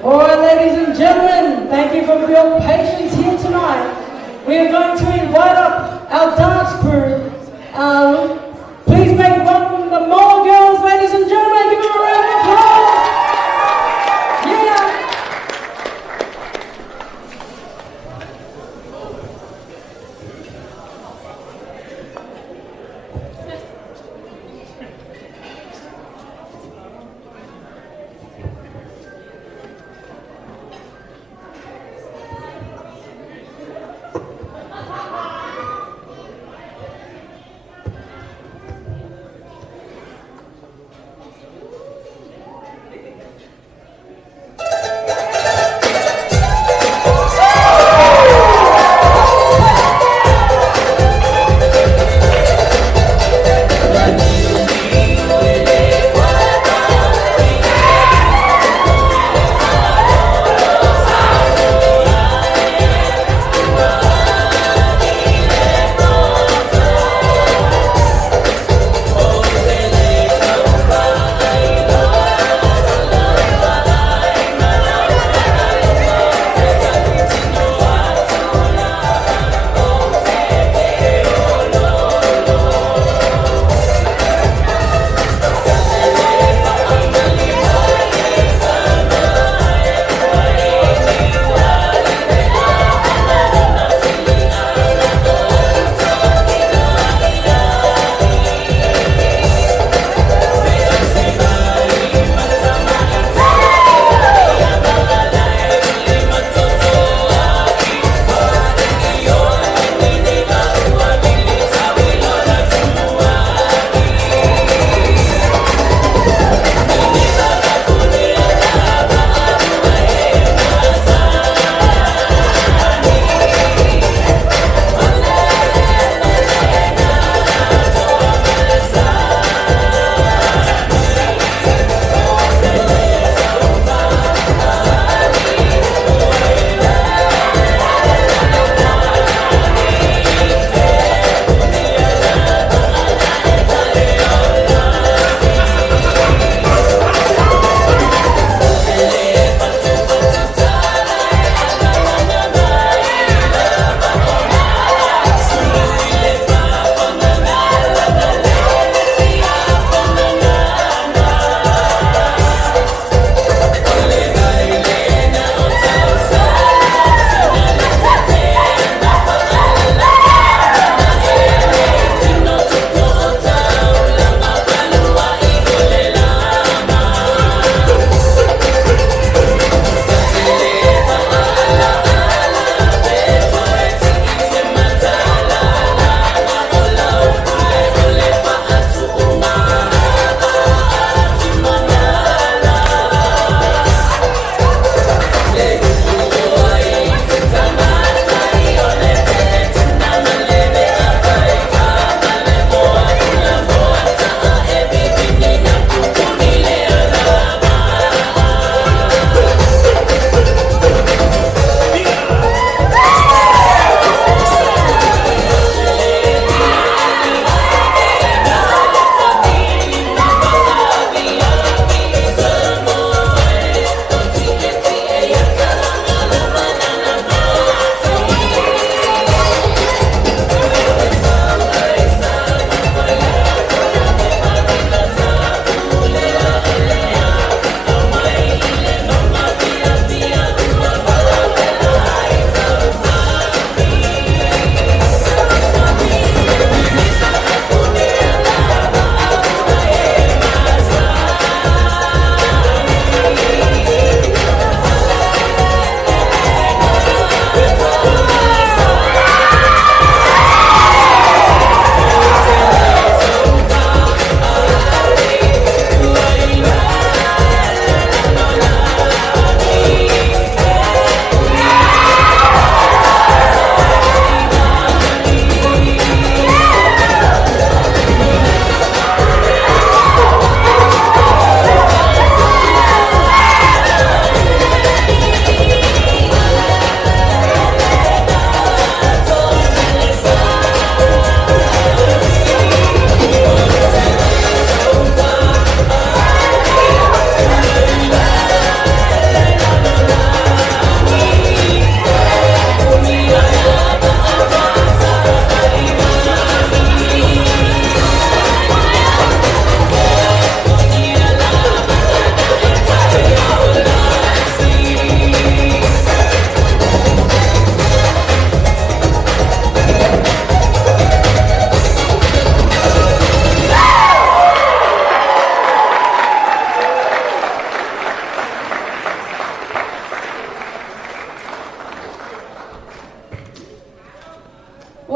All right, ladies and gentlemen, thank you for your patience here tonight. We are going to invite up our dance crew. Please make welcome the Moa Girls, ladies and gentlemen. Give them a round of applause. Yeah.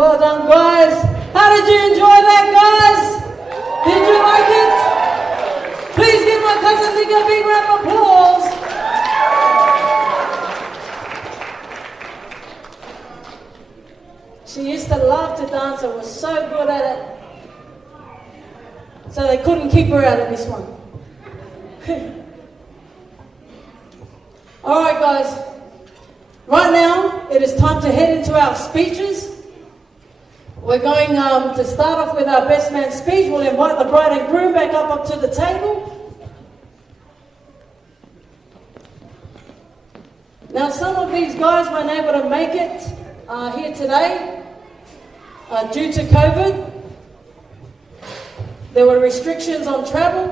Well done, guys. How did you enjoy that, guys? Did you like it? Please give my cousin Nick a big round of applause. She used to love to dance and was so good at it. So they couldn't keep her out of this one. All right, guys. Right now, it is time to head into our speeches. We're going to start off with our best man speech. We'll invite the bride and groom back up to the table. Now, some of these guys weren't able to make it here today due to COVID. There were restrictions on travel.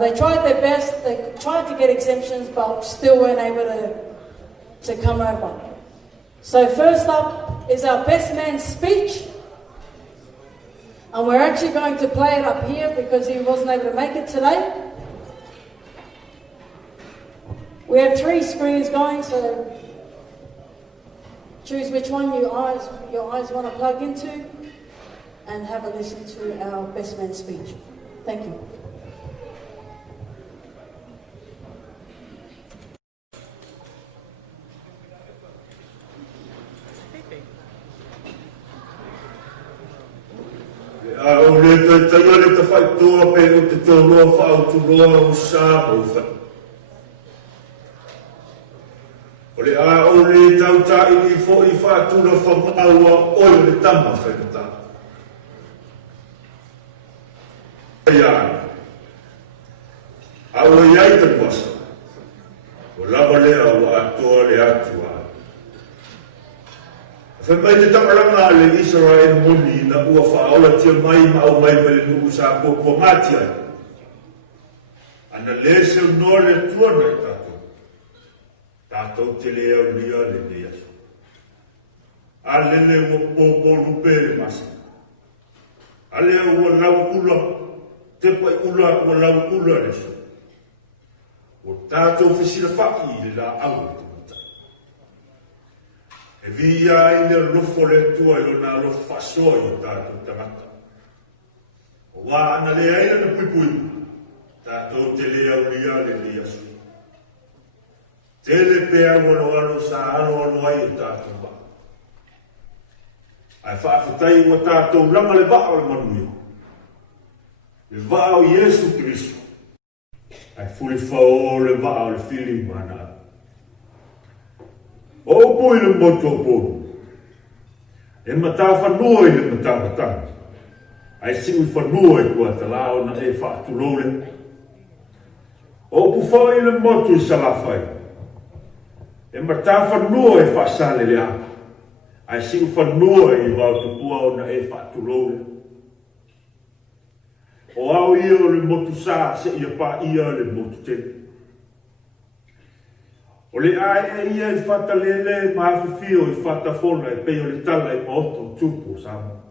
They tried their best. They tried to get exemptions, but still weren't able to come over. So first up is our best man's speech. And we're actually going to play it up here because he wasn't able to make it today. We have 3 screens going, so choose which one your eyes want to plug into and have a listen to our best man's speech. Thank you. O le taia le ta whai toa pe o te tōroa whao turoa o sā o whai. O le a o le tau tā i fo i whātuna whamaua oi le tama whaikata. Ia, a o iai te wasa, o lava lea o atoa le atua. Fa mai te tamaranga le Israel moni na ua whaola tia mai mau mai le nuu sa ko mati ai. Ana le se no le tuana i tato. Tato te le au lia le lia. A le o popo rupe le masa. A le ua lau ula, te pai ula ua lau ula le so. O tato fisila whaki le la au. E via i le rufo le tua i lona lo fasoi o tātou tangata. O wā ana le aina na pupui, tātou te lea ulia le lia su. Te le pēa wano alo sa alo ai o tātou wā. Ai whaafitai ua tātou langa le wā o le manuio. Le wā o Yesu Christo. Ai fuli whao le wā o le fili mana. O pui le moto pōru. E mata whanua i le mata matanga. Ai siu whanua i kua te lao na e whaatulole. O pufai le moto i salafai. E mata whanua i whaasale le apa. Ai siu whanua i wau tupua na e whaatulole. O au ia o le moto sa se ia pa ia le moto tene. O le ae ia i whata lele maafifio i whata whona e peo le tala i maoto tupu sama.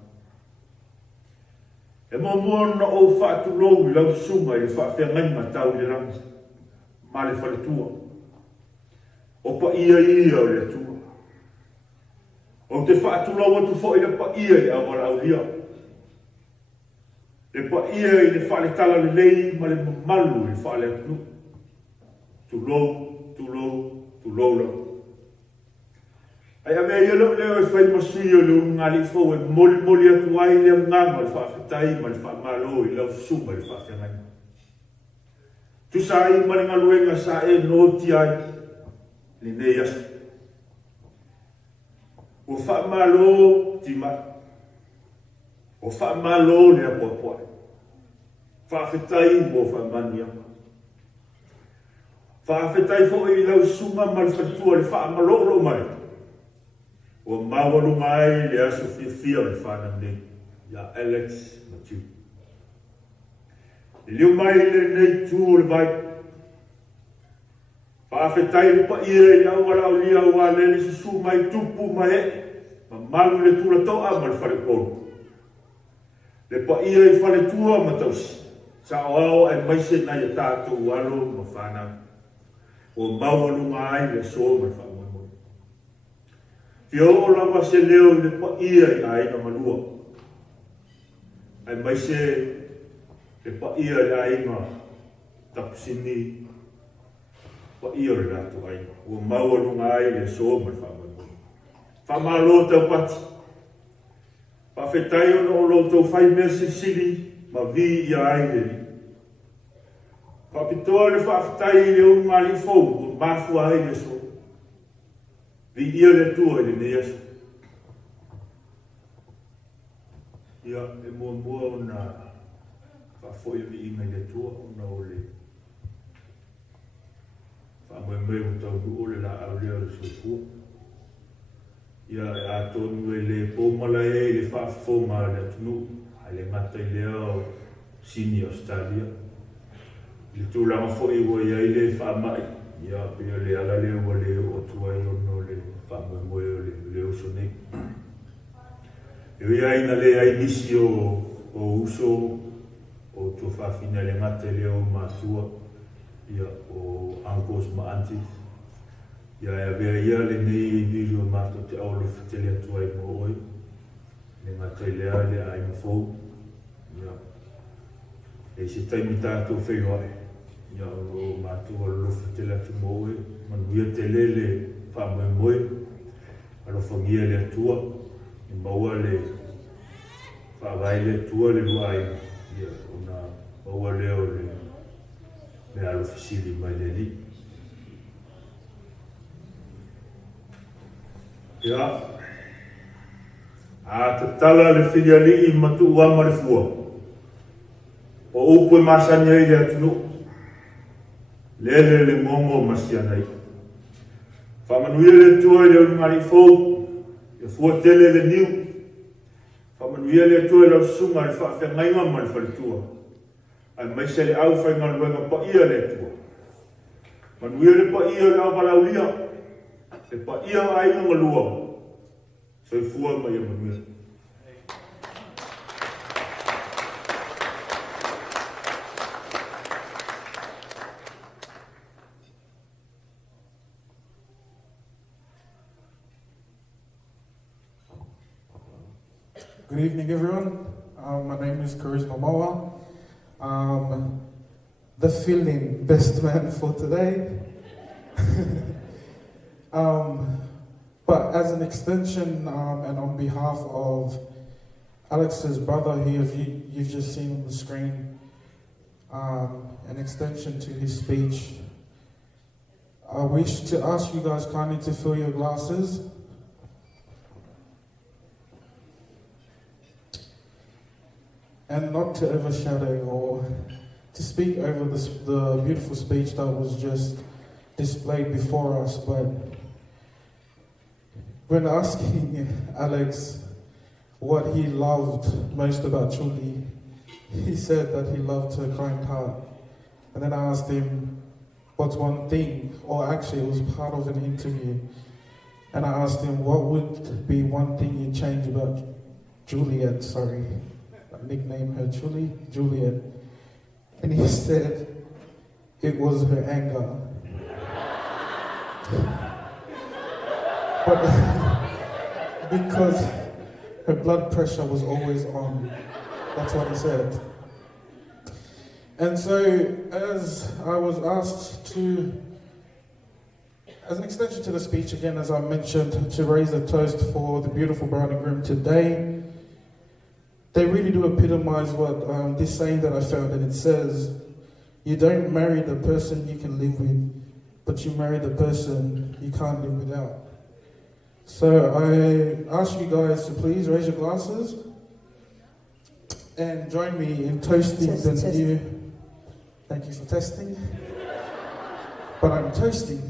E moana o whatu lou i lau sunga i whawhia ngai matau le rangi. Ma le whale tua. O pa ia o le tua. O te whatu lou atu fo i le pa ia i awara au lia. Le pa ia i le whale tala le lei ma le mamalu i whale atu. Tu lou. Tulola. Ai a mea ialo leo e whai masui o leo ngali fau e moli atu ai lea ngama le whawhitai ma le whamalo i lau suma le whawhiangai. Tu sa i maringa luenga sa e noti ai le nei asu. O whamalo ti mai. O whamalo le apuapuai. Whawhitai mo whamani ama. Whaafetai fo i lau sunga ma le whatua le wha maloro mai. O mawaru mai le aso fia le whana ne. Ia Alex Matthew. I liu mai le nei tū le vai. Whaafetai le pa ia i au wala o lia ua le le susu mai tupu mai e. Ma malu le tūra toa ma le whare koru. Le pa ia i whare tua ma tausi. Sa o au e maise na i tātou alo ma whana. O mawalu mai le so mai whaamamo. Fio o lava se leo le pa ia I aina malua. Ai mai se le pa ia le aina tapsini pa ia le ratu aina. Ua maua lunga ai le soma le whamai. Whamalo tau pati. Pa whetai o no lo tau whai mea sili ma vi ia ai le li. Pa pitoa le whawhetai le un mali fau, un mafu ai le so. Vi ia le tua le ne yasu. Ia e mua mua o na whawhoi vi inga le tua o na o le. Whamai mea o tau nu o le la au lea le soifua. Ia e atonu e le pōmala e le whawhoma le atunu. A le matai lea o Sydney, Australia. Le tūlanga fwoi wa iai le whamai. Ia pia le ala lea wa le o tuai o no le whamai moe o le uso nei. E iai na le ai nisi o uso o tu whawhina le ngate lea o mātua. Ia o uncles ma aunties. Ia e avea ia le nei vili o mātua te aolo whitele atuai mo oi. Le ngate lea le ai mawhou. Ia. E se taimi tātou whaihoai. Ia o mātua lofa te latu moe, manuia te lele whamoe moe, alofangia le atua, I maua le whawai le atua le luai, ia o na maua leo le alofisili mai le li. Ia, a te tala le whiriali I matu uama le fua, o upu e masanya I le atunu, lele le ngongo masianai. Whamanuia le tua le unngari fau, e fua tele le niu. Whamanuia le tua le sunga le whawhengainga ma le whalitua. Ai maise le au whaingaruenga pa ia le tua. Manuia le pa ia le au palaulia, le pa ia ai unga lua. So I fua mai a manuia. Good evening, everyone. My name is Charisma Moa. The feeling best man for today. But as an extension and on behalf of Alex's brother here, you've just seen on the screen, an extension to his speech. I wish to ask you guys kindly to fill your glasses. And not to overshadow or to speak over the beautiful speech that was just displayed before us, but when asking Alex what he loved most about Julie, he said that he loved her kind heart. And then I asked him, what's one thing, or actually it was part of an interview, and I asked him what would be one thing you'd change about Juliet, sorry. Nickname her Juliet, and he said it was her anger. But because her blood pressure was always on, that's what he said. And so as I was asked to, as an extension to the speech again, as I mentioned, to raise a toast for the beautiful bride and groom today, they really do epitomize what this saying that I found, and it says, you don't marry the person you can live with, but you marry the person you can't live without. So I ask you guys to please raise your glasses and join me in toasting the new... Thank you for testing. But I'm toasting.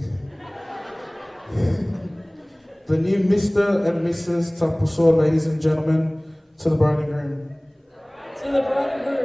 The new Mr. and Mrs. Tapuso, ladies and gentlemen, to the bride and groom. To the bride and groom.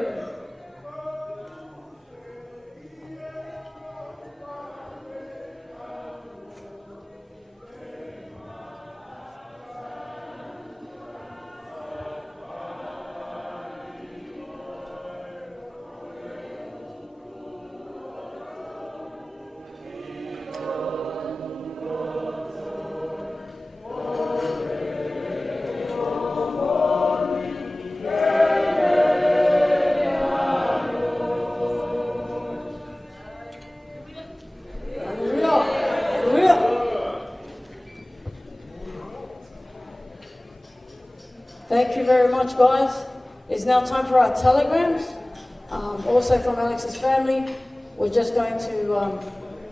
Thank you very much, guys. It's now time for our telegrams, also from Alex's family. We're just going to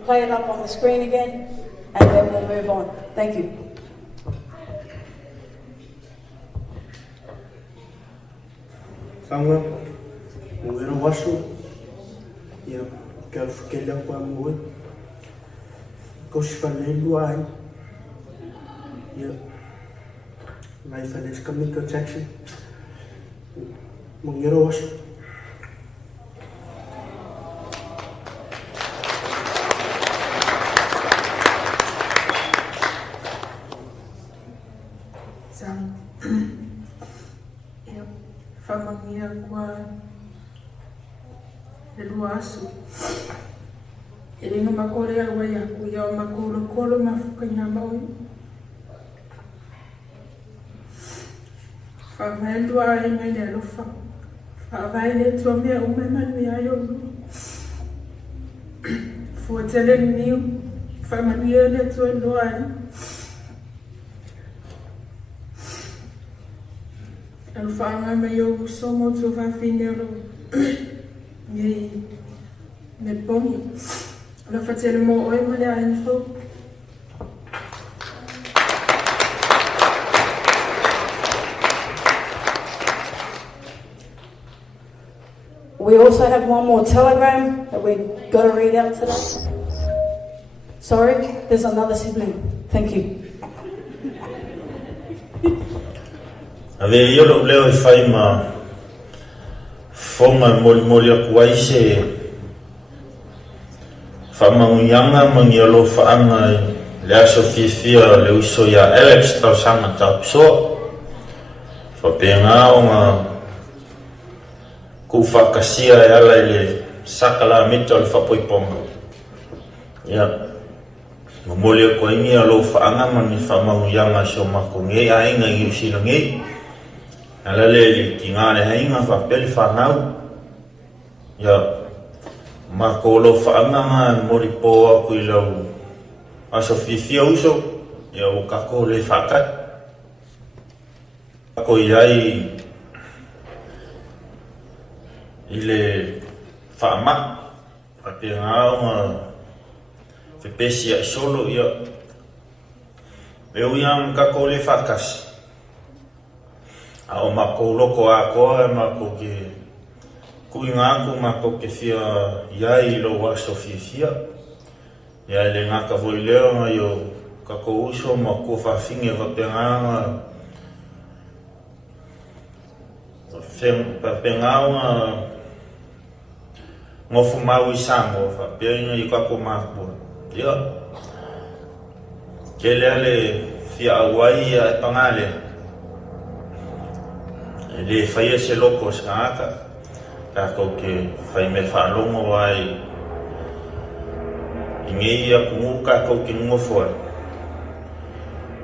play it up on the screen again, and then we'll move on. Thank you. Sanga, ngero wasu, ya kau fikirlah apa mui, kau sekarang luai, ya, life is coming to Jackson, ngero wasu. Sang, ya, família kwa Eduardo. Ele não macole a uia, uia o macolo colo mafuka nyamoi. Favendo a emene lufa. Favaile tu me o me manu ya yo. Fotele niu, família de tu Eduardo. El fanga me yo somo tu va finero. Ye me pongi. La fatele mo oi me la info. We also have one more telegram that we've got to read out today. Sorry, there's another sibling. Thank you. Ave yo lo leo fai ma fonga moli aku ai se fa mangunyanga mangiolo fa anga le aso fifia le uso ya Alex tau sanga tau so fa penga nga ku fa kasia ya le sakala mitol fa poiponga ya moli aku ai lo fa anga mani fa mangunyanga so makonge ai nga yusi langi ala le kingale hainga fa peli fa nau ya makolo fa anga mori po ku ilo aso fifia uso ya o kako le fa ka ko yai ile fa ma ape ngao fe pesia solo ya eu yang kako le fa kas o makolo ko ako mako ke kuinga ko mako ke fia ya ilo waso fia ya le ngaka voileo yo kako uso mako fa finge va penga fem pa penga ngofu mawi sango fa penga i kako mako ya kele fia awai ya pangale le fai se loko skaka ka ko ke fai me fa longo vai ingi ya kumuka ko ke ngofo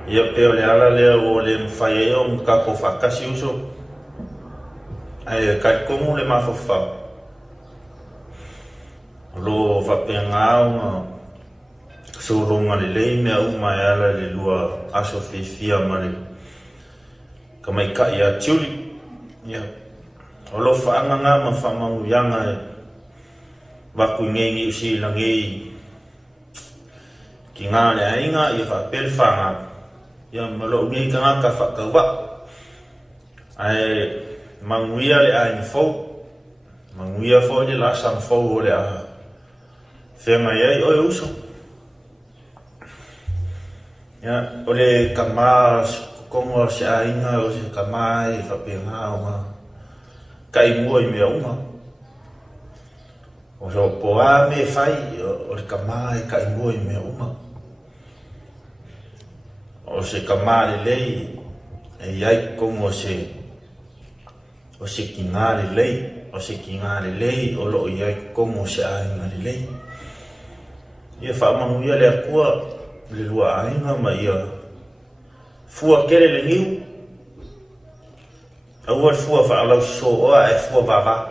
ya pero le ala le o le fai yo ka ko fa kasi uso ai ka ko le ma fa lo va penga so ronga le me au mai ala le lua aso fia mari kamai ka ya tiuli ya olo fa nga ma fa mau yanga ba ku ngi si langi kinga le ainga ya fa pel fa ya malo ngi ka fa ka ba ai manguia le ai fo manguia fo de la sam fo le a fema ya o uso ya ole kamas como se ainga o se kamai fa penga uma kai moi me uma o so poa me fai o kamai kai moi me uma o se kamai lei e ai como se o se kingali lei o lo ai como se ainga lei ia fa manuia le akua le lua ainga ma ia fua kere le niu awal fua fa ala so o ai fua baba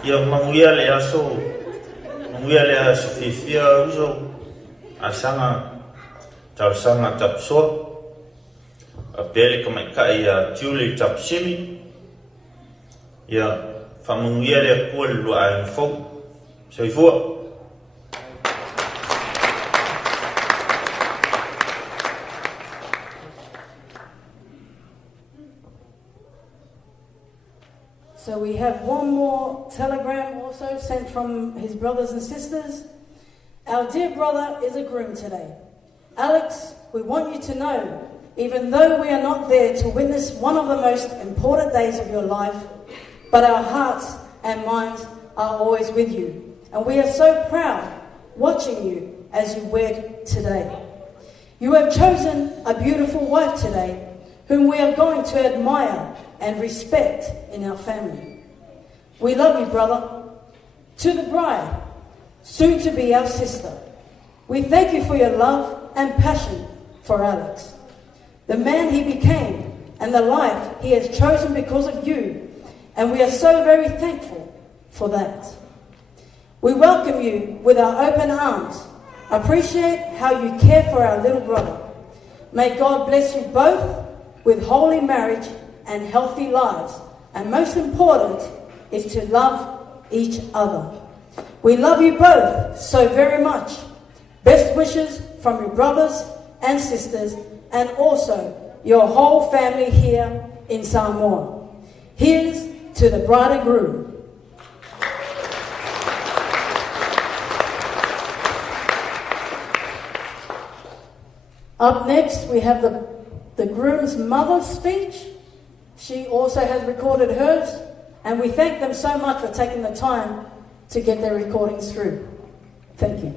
ia manguia le aso fifia uso asanga tau sanga tapso a pele ka mai kai a Julie Tapsimi ia whamungia lea kua le lua ai fau soifua. So we have one more telegram also sent from his brothers and sisters. Our dear brother is a groom today. Alex, we want you to know, even though we are not there to witness one of the most important days of your life, but our hearts and minds are always with you. And we are so proud watching you as you wed today. You have chosen a beautiful wife today, whom we are going to admire and respect in our family. We love you, brother. To the bride, soon to be our sister, we thank you for your love and passion for Alex, the man he became and the life he has chosen because of you, and we are so very thankful for that. We welcome you with our open arms, appreciate how you care for our little brother. May God bless you both with holy marriage and healthy lives, and most important is to love each other. We love you both so very much. Best wishes from your brothers and sisters, and also your whole family here in Samoa. Here's to the bride and groom. Up next, we have the groom's mother's speech. She also has recorded hers, and we thank them so much for taking the time to get their recordings through. Thank you.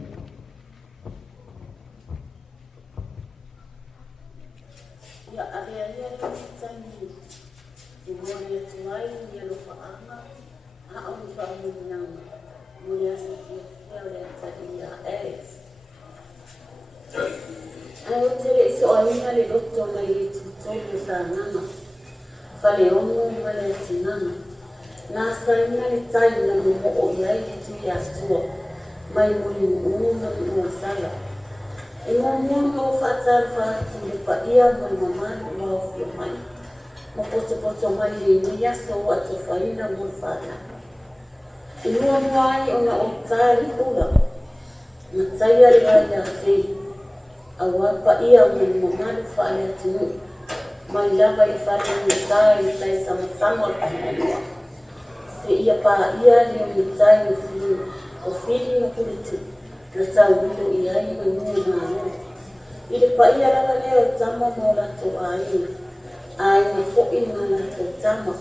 Faleomo Valentinana, Nasa in Thailand, or Yai to my woman Sala. In one more fatal to the Paia, my mamma, love your mind. Mopoto my Yaso, what to find a good father. In one way on a Tari Pula, Mataya Raya, our Paia, my mamma, fire to me. My love, if I can say some of the see a pa yearly with time of you, or feeling of it. That's how we do it. If a pa year, some more to I am for in my summer.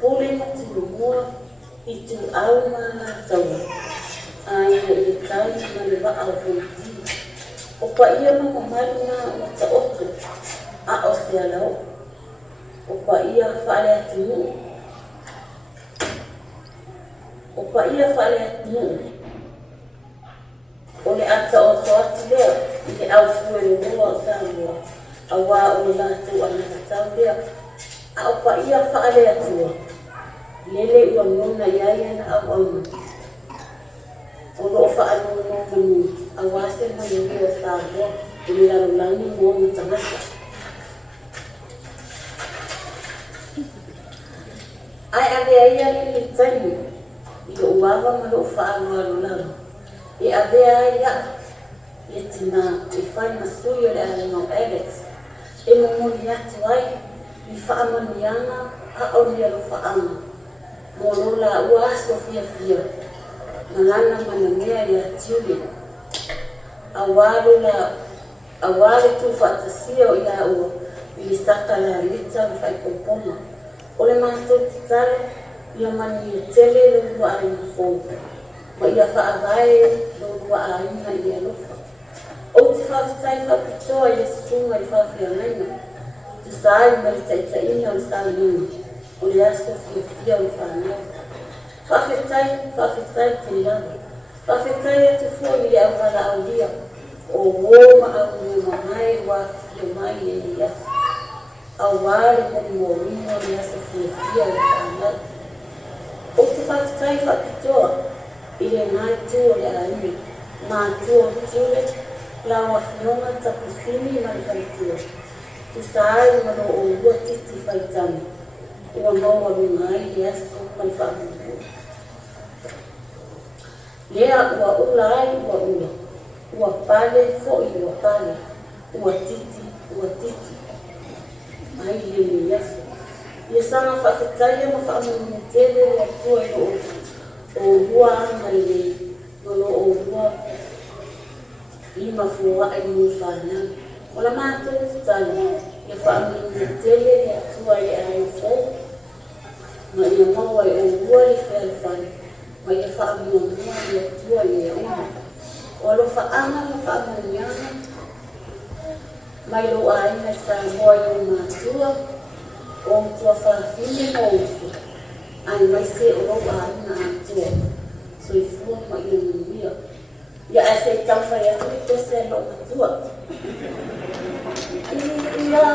Pulling to more, it to our man. I am the time of the o pa ia mo marina o ta oto a Australia o pa ia fale atu o pa ia fale atu o le ata o sorte le au fuel no sangue a wa o la tu ana tau a o pa ia fale atu lele o nona ia na au o lo fa anu no awase na ndio sababu bila lani mo mtangasa ai ave ia ni tsani ilo wava malo fa anu lalo e ave ia yetina ifai masuyo le no Alex e mo moni atwai ni fa amani yana a o ni lo fa anu mo la wa Sofia fia nalana manamea ya tiuli awali tu fantasio ya u ilistaka la lita mfai kompoma ole maso titale ya mani tele lo ari mfo wa ya fa agai lo wa ari na ya lofa o tifa tsai fa pito ile sunga ifa fia nena tsai mali tsai ina usali ole ya Sofia ufanya Fafetai kiliana. Fafetai tufuni ya wana aulia. Owoma au mamai wa yomai ya. Awali moni mwomino ya Sofia ya. Fafetai fakitoa. Ile natu ya alimi. Matuo tule. La wafiona takusini malifaitua. Te sai mano o ua titi whaitani. Ua maua rungai i aso mai whaamuku. Lea ua ula ai ua ula. Ua pale fo'i ua pale. Ua titi. Mai le i aso. Ia sanga whakataia ma whaamuku tele ua tua i o ua mai le. Nolo o ua. Ima fua ai mu whanau. Ola mātou tala. Ia whaamuku tele ia tua i ai fo. Ma ia maua i o ua i whaalwhani. Ma ia whaamuku ia tua i ai uma. Olo whaanga ma whaamuku mai lo ai na sa moi o mātua. O tua whaafine mo usu. Ai mai se o lo ai na atua. So I fua ma ia muia. Ia ai se tauwha ia tui to se lo atua. Ia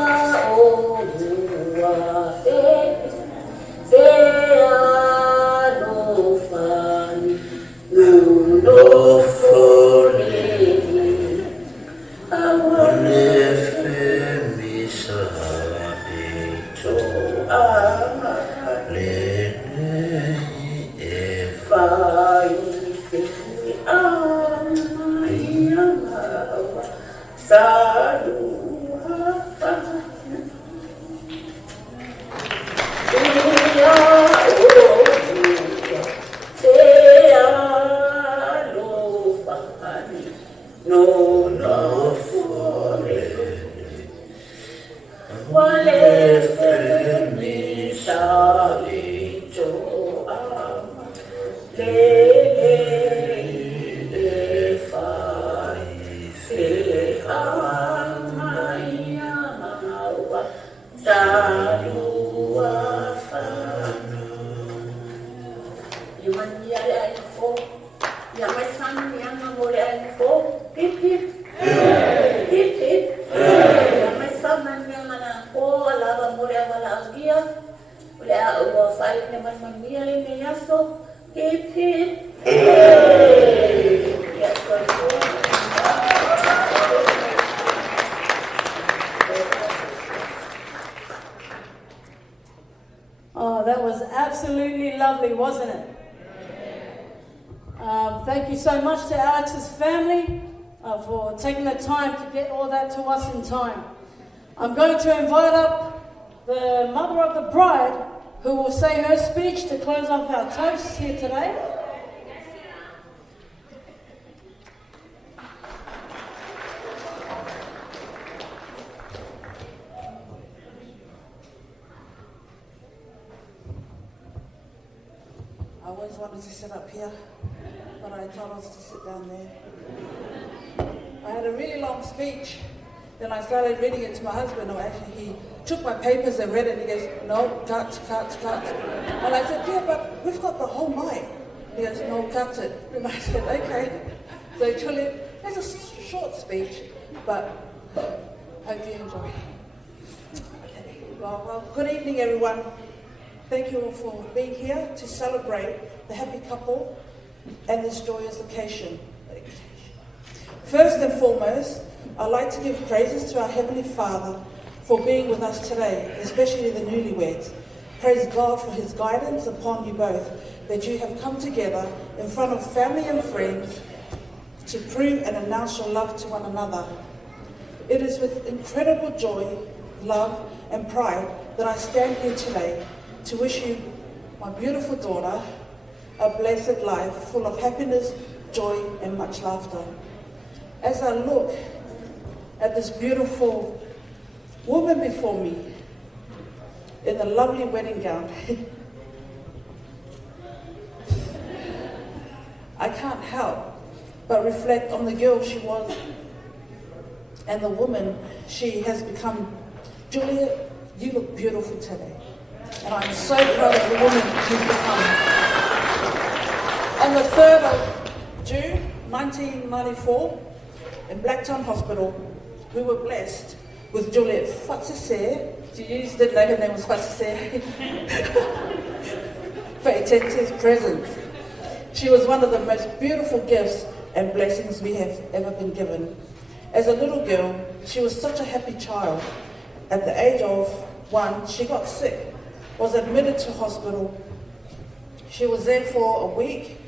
o ua Fea no fani. No foli. Awane femisa eto. Lene e fai. Oh, that was absolutely lovely, wasn't it? Thank you so much to Alex's family for taking the time to get all that to us in time. I'm going to invite up the mother of the bride, who will say her speech to close off our toasts here today. I always wanted to sit up here, but I told us to sit down there. I had a really long speech. Then I started reading it to my husband, or actually he took my papers and read it, and he goes, no, cut. And I said, yeah, but we've got the whole night. He goes, no, cut it. And I said, okay. So truly, it's a short speech, but hope you enjoy. Okay. Well, good evening, everyone. Thank you all for being here to celebrate the happy couple and this joyous occasion. First and foremost, I'd like to give praises to our Heavenly Father for being with us today, especially the newlyweds. Praise God for His guidance upon you both, that you have come together in front of family and friends to prove and announce your love to one another. It is with incredible joy, love, and pride that I stand here today to wish you, my beautiful daughter, a blessed life full of happiness, joy, and much laughter. As I look at this beautiful woman before me in the lovely wedding gown, I can't help but reflect on the girl she was and the woman she has become. Juliet, you look beautiful today. And I'm so proud of the woman she's become. On the 3rd of June, 1994, in Blacktown Hospital, we were blessed with Juliet Fatsese. She didn't know her name was Fatsese. Fatete's presence. She was one of the most beautiful gifts and blessings we have ever been given. As a little girl, she was such a happy child, At the age of 1, she got sick, was admitted to hospital. She was there for a week.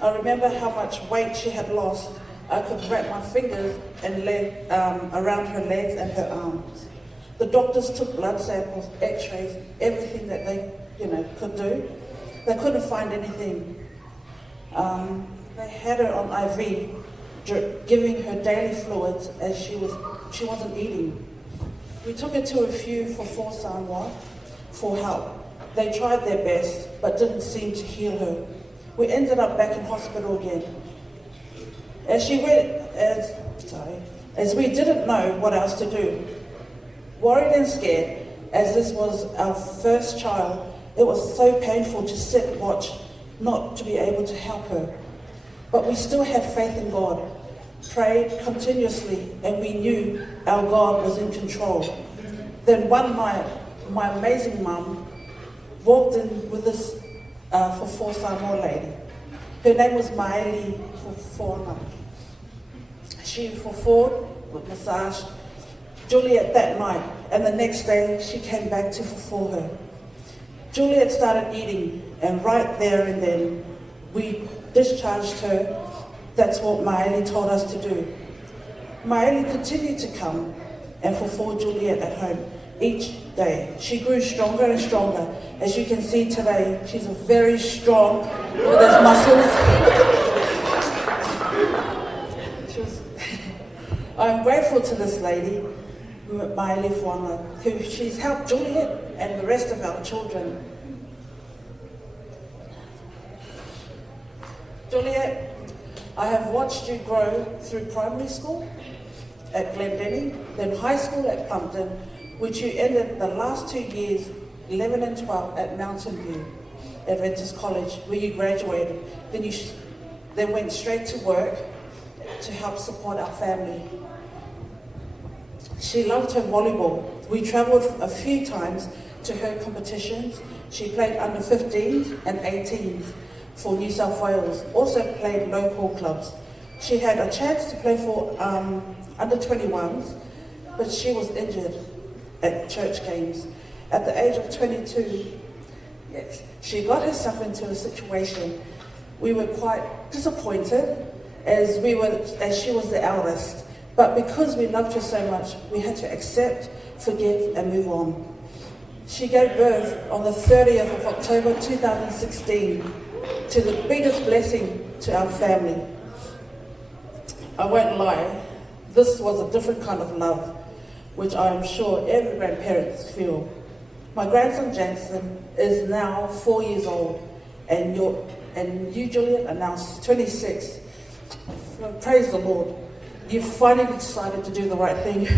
I remember how much weight she had lost. I could wrap my fingers and around her legs and her arms. The doctors took blood samples, x-rays, everything that they could do. They couldn't find anything. They had her on IV, giving her daily fluids as she wasn't eating. We took her to a few for Samoa for help. They tried their best, but didn't seem to heal her. We ended up back in hospital again. As we didn't know what else to do. Worried and scared, as this was our first child, it was so painful to sit and watch, not to be able to help her. But we still had faith in God, prayed continuously, and we knew our God was in control. Then one night, my amazing mum walked in with this for Samoa lady. Her name was Maeli Fofona. She fulfilled with massage Juliet that night, and the next day she came back to fulfill her. Juliet started eating, and right there and then we discharged her. That's what Maeli told us to do. Maeli continued to come and fulfill Juliet at home each day. She grew stronger and stronger. As you can see today, she's a very strong, look at those muscles. I'm grateful to this lady, Maeli Fuanga, who she's helped Juliet and the rest of our children. Juliet, I have watched you grow through primary school at Glendenning, then high school at Plumpton, which you ended the last 2 years, 11 and 12, at Mountain View Adventist College, where you graduated. Then you went straight to work to help support our family. She loved her volleyball. We travelled a few times to her competitions. She played under 15s and 18s for New South Wales, also played local clubs. She had a chance to play for under 21s, but she was injured at church games. At the age of 22, yes, she got herself into a situation. We were quite disappointed as she was the eldest, but because we loved her so much, we had to accept, forgive, and move on. She gave birth on the 30th of October 2016 to the biggest blessing to our family. I won't lie, this was a different kind of love, which I am sure every grandparent feel. My grandson Jansen is now 4 years old, and you, Juliet, are now 26. Well, praise the Lord. You finally decided to do the right thing.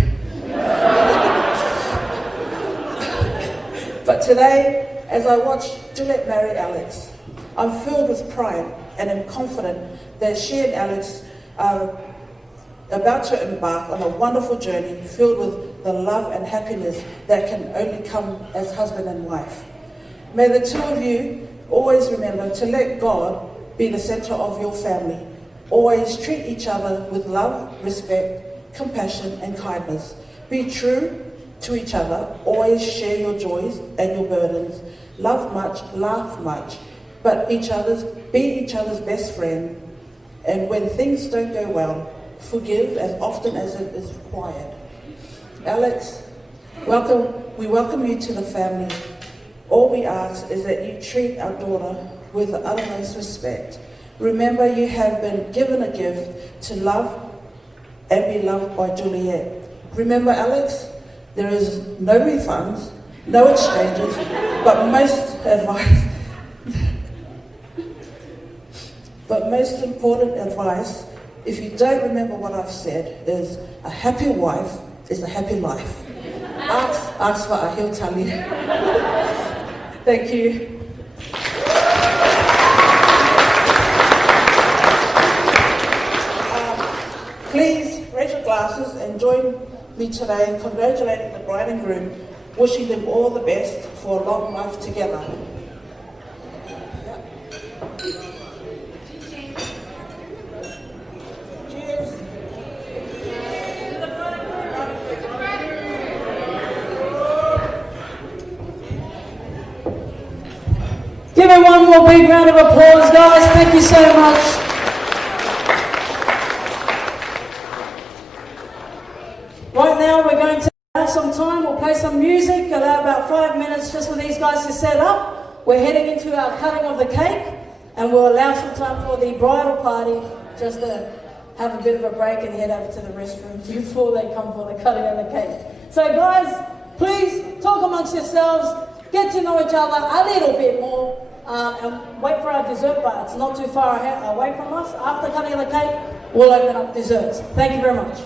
But today, as I watch Juliet marry Alex, I'm filled with pride and am confident that she and Alex are about to embark on a wonderful journey filled with the love and happiness that can only come as husband and wife. May the two of you always remember to let God be the center of your family. Always treat each other with love, respect, compassion, and kindness. Be true to each other. Always share your joys and your burdens. Love much, laugh much, but be each other's best friend. And when things don't go well, forgive as often as it is required. Alex, we welcome you to the family. All we ask is that you treat our daughter with the utmost respect. Remember, you have been given a gift to love and be loved by Juliet. Remember, Alex, there is no refunds, no exchanges, but most important advice, if you don't remember what I've said, is a happy wife is a happy life. Ask for a he'll tell you. Thank you. Please raise your glasses and join me today in congratulating the bride and groom, wishing them all the best for a long life together. Cheers. Give him one more big round of applause, guys. Thank you so much. Right now, we're going to have some time. We'll play some music, allow about 5 minutes just for these guys to set up. We're heading into our cutting of the cake, and we'll allow some time for the bridal party just to have a bit of a break and head over to the restroom before they come for the cutting of the cake. So guys, please talk amongst yourselves, get to know each other a little bit more, and wait for our dessert bar. It's not too far away from us. After cutting of the cake, we'll open up desserts. Thank you very much.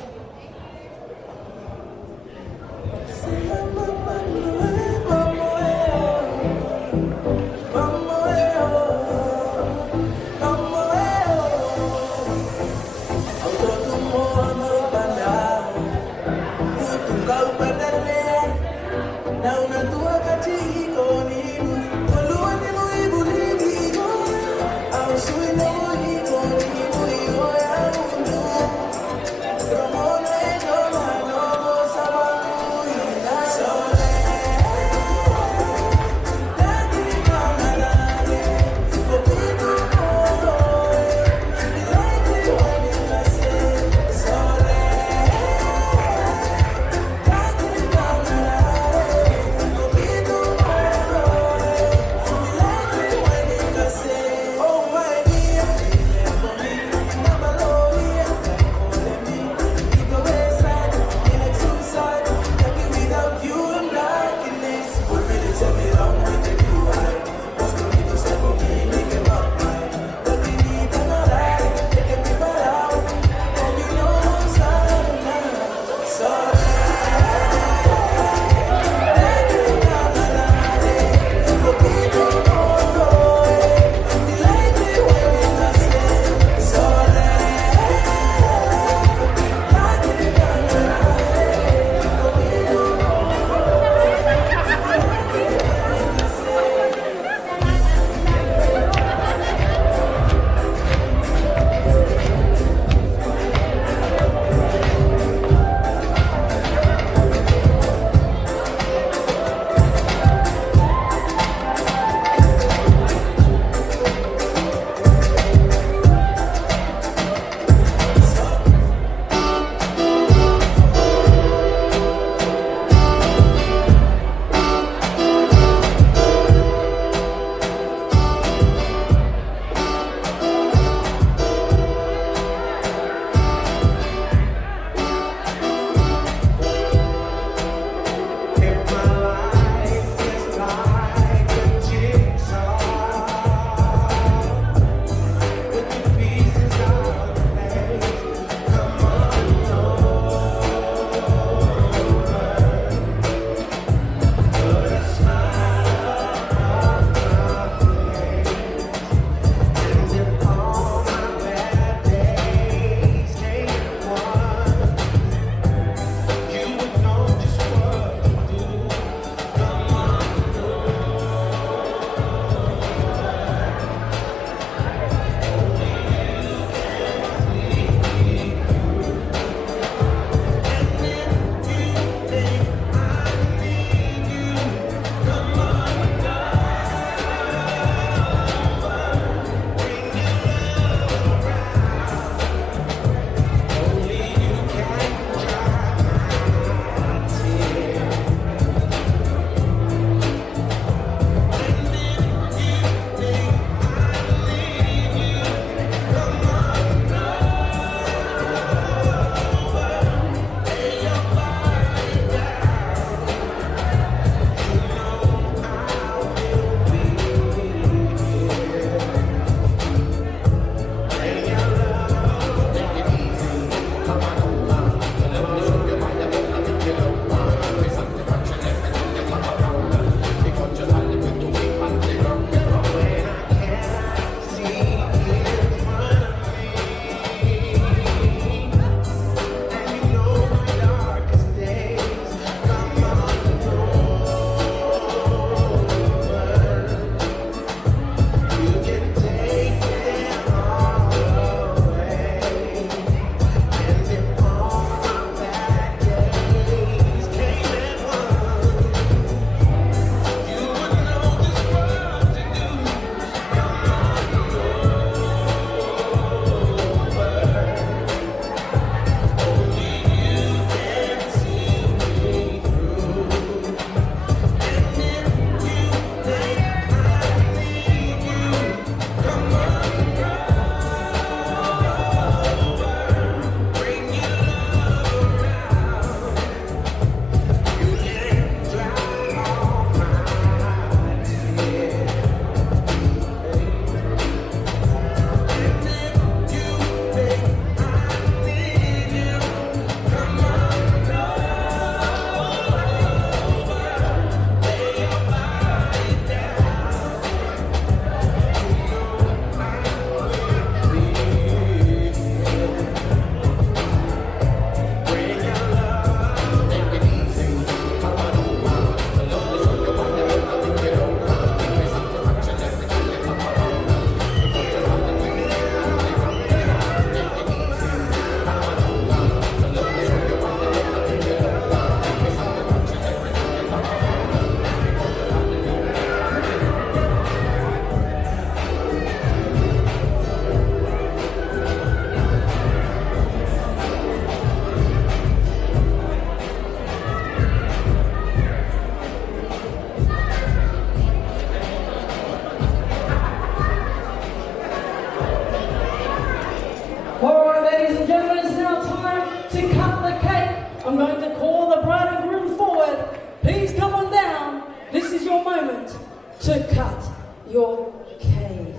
your cake.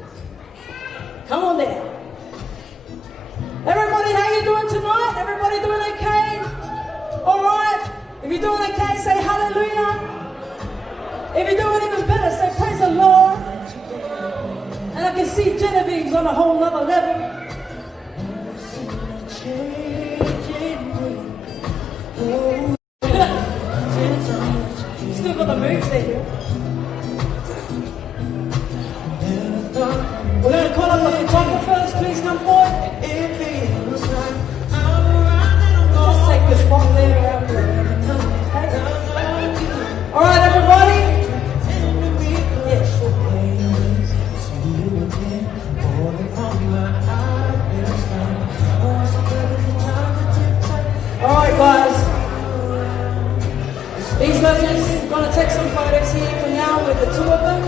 Come on down. Everybody, how you doing tonight? Everybody doing okay? All right. If you're doing okay, say hallelujah. If you're doing even better, say praise the Lord. And I can see Genevieve's on a whole nother level. Still got the moves there. We're going to call up the photographers. Please come forward. Just take the spot there. Okay. All right, everybody. Yes. All right, guys. These legends are going to take some photos here for now with the two of them.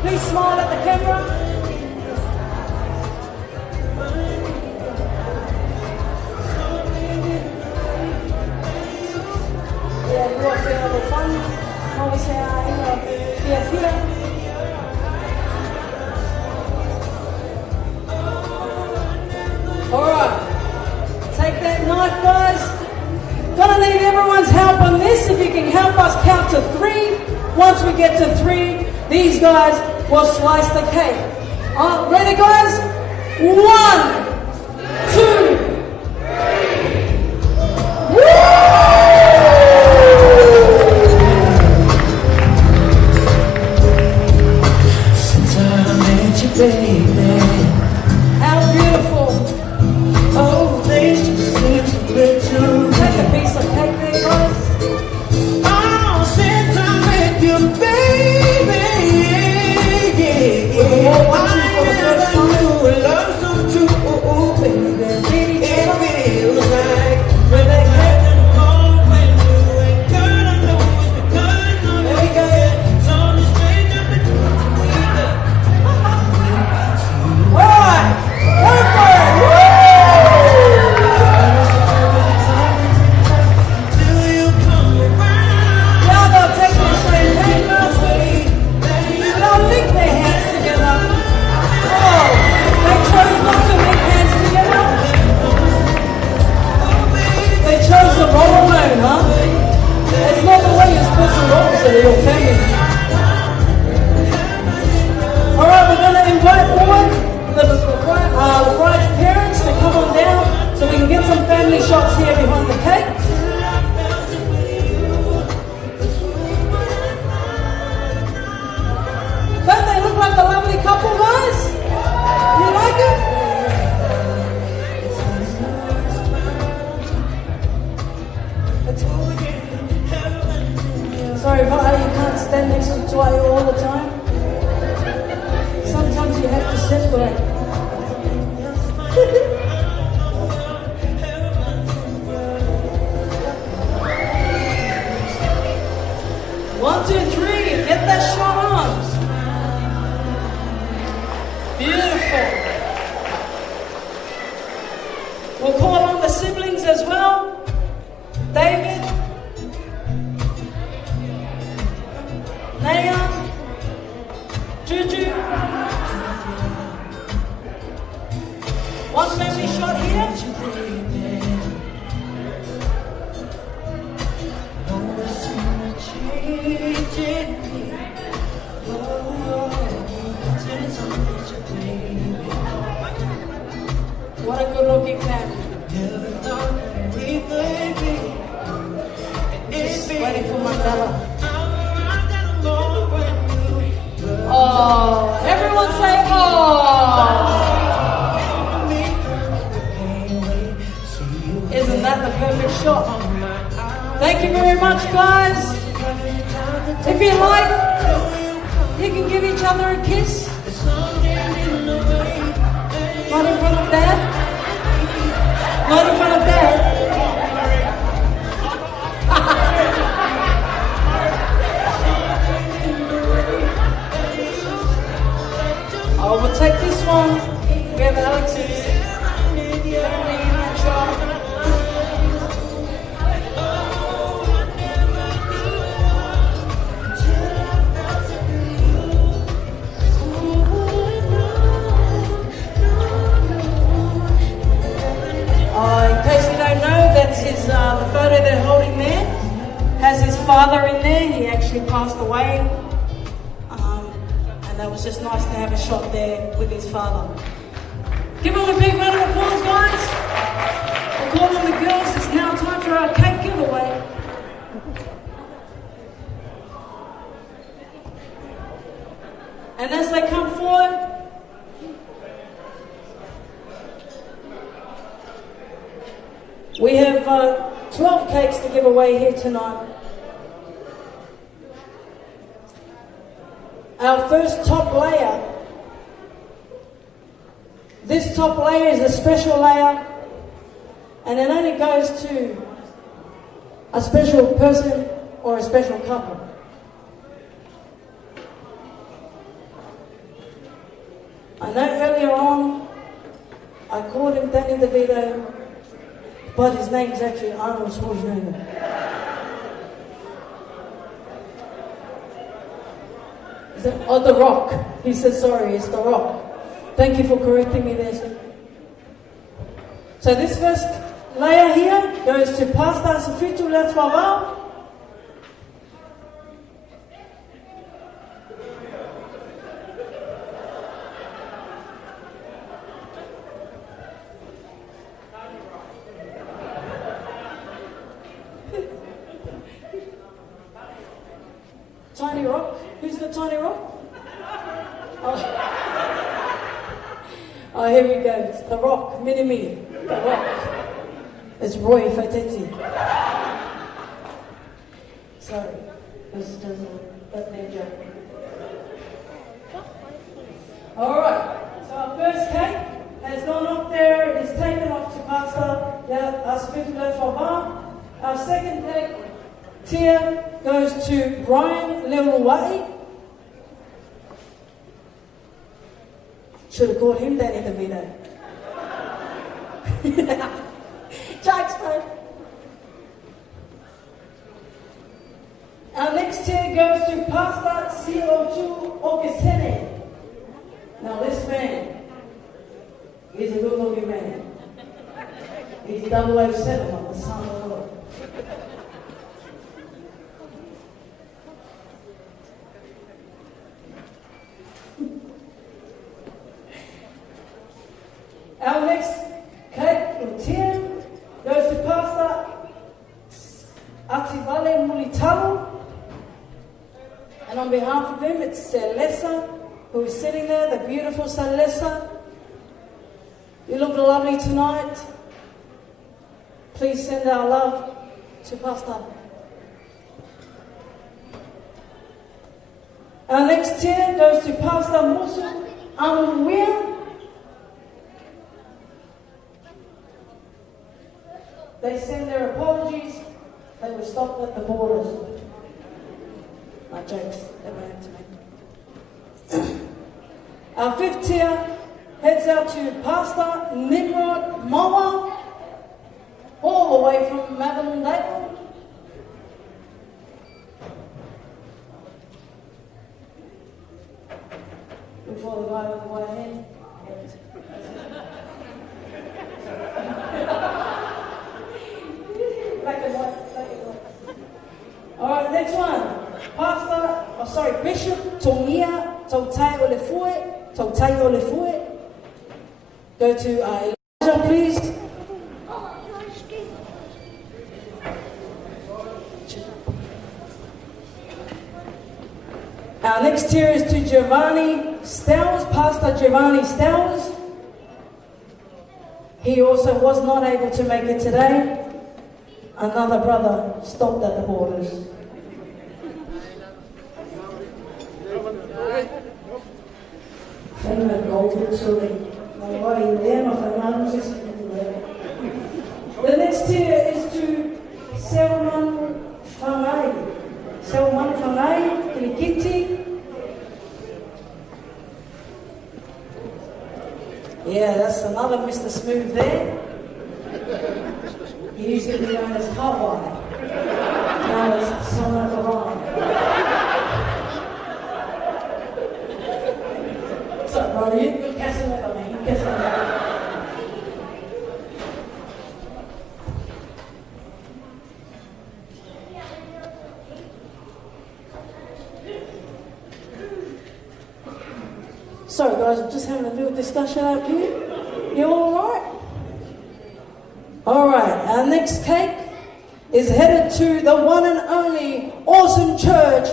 Please smile at the camera. Yeah, you want to feel a little fun? Always say, here. All right. Take that knife, guys. Gonna need everyone's help on this. If you can help us count to 3. Once we get to 3, these guys will slice the cake. Ready, guys? 1, 2, 3. Woo! Since I met you, baby. How beautiful. Oh, things just seem so good to me. Take a piece of cake there, guys. Oh, since I met you, baby. Yeah. I love so true, baby. It feels like when they get in the moment when you ain't good, I know it's because of there we go. So just straight up and do what we got. All right, go for it. Do you come around? Y'all gonna take this champagne glass with you? Y'all link their hands together. Oh, they chose not to link hands together. They chose to roll alone, huh? It's not the way you're supposed to roll, so they're your family. All right, we're gonna invite forward the bride's parents to come on down so we can get some family shots here behind the cake. Don't they look like a lovely couple, guys? You like it? Sorry, Vi, you can't stand next to Tuayo all the time. Sometimes you have to separate. 1, 2, 3, get that shot on. Beautiful. We'll call on the siblings as well. David, Naya, Juju. One family shot here. What a good looking family. Just waiting for Mandela. Oh, everyone say oh. Isn't that the perfect shot? Thank you very much, guys. If you like, you can give each other a kiss. Not in front of Dad. Not in front of Dad. Oh, we'll take this one. We have Alex's family in that shot. has his father in there. He actually passed away. And that was just nice to have a shot there with his father. Give him a big round of applause, guys. We'll call on the girls. It's now time for our cake giveaway. And as they come forward, we have 12 cakes to give away here tonight. Our first top layer. This top layer is a special layer, and it only goes to a special person or a special couple. I know earlier on I called him Danny DeVito, but his name's actually Arnold Schwarzenegger. Oh, The Rock. He said, sorry, it's The Rock. Thank you for correcting me there, sir. So this first layer here goes to Pastor Safitu Latswavau. Tiny Rock? Who's the Tiny Rock? Oh, here we go. It's The Rock, Mini-Me. The Rock. It's Roy Fateti. Sorry. That's their joke. Alright. So our first cake has gone off there. It is taken off to Pastor Safitu Latswavau. Our second cake tier goes to Brian Leuluwai. Should have called him Danny DeVito. Jokes, bro. Our next tier goes to Pastor CO2 Okesene. Now this man, he's a good looking man. He's 007 of the Son of the Lord. Our next cake or tier goes to Pastor Ativale Mulitalu. And on behalf of him, it's Celessa, who is sitting there, the beautiful Celessa. You look lovely tonight. Please send our love to Pastor. Our next tier goes to Pastor Musu Amuwia. They send their apologies. They were stopped at the borders. My jokes, they went out to me. Our fifth tier heads out to Pastor Nimrod Mawa, all the way from Mavandale. Before the guy with the white hand. Black and white, black and white. Alright, next one. Bishop Tongia Tautai Olefue. Go to Elijah, please. Our next tier is to Giovanni Stowers, Pastor Giovanni Stowers. He also was not able to make it today. Another brother stopped at the borders. The next tier is to Selman Fangai. Selman Fangai, Kilikiti. Yeah, that's another Mr. Smooth there. He used to be known as Hawaii. Now it's Selman Fangai. What's up, brother? You're casting it on me. You're casting it on me. Sorry guys, we're just having a little discussion out here. You all right? All right, our next cake is headed to the one and only awesome church,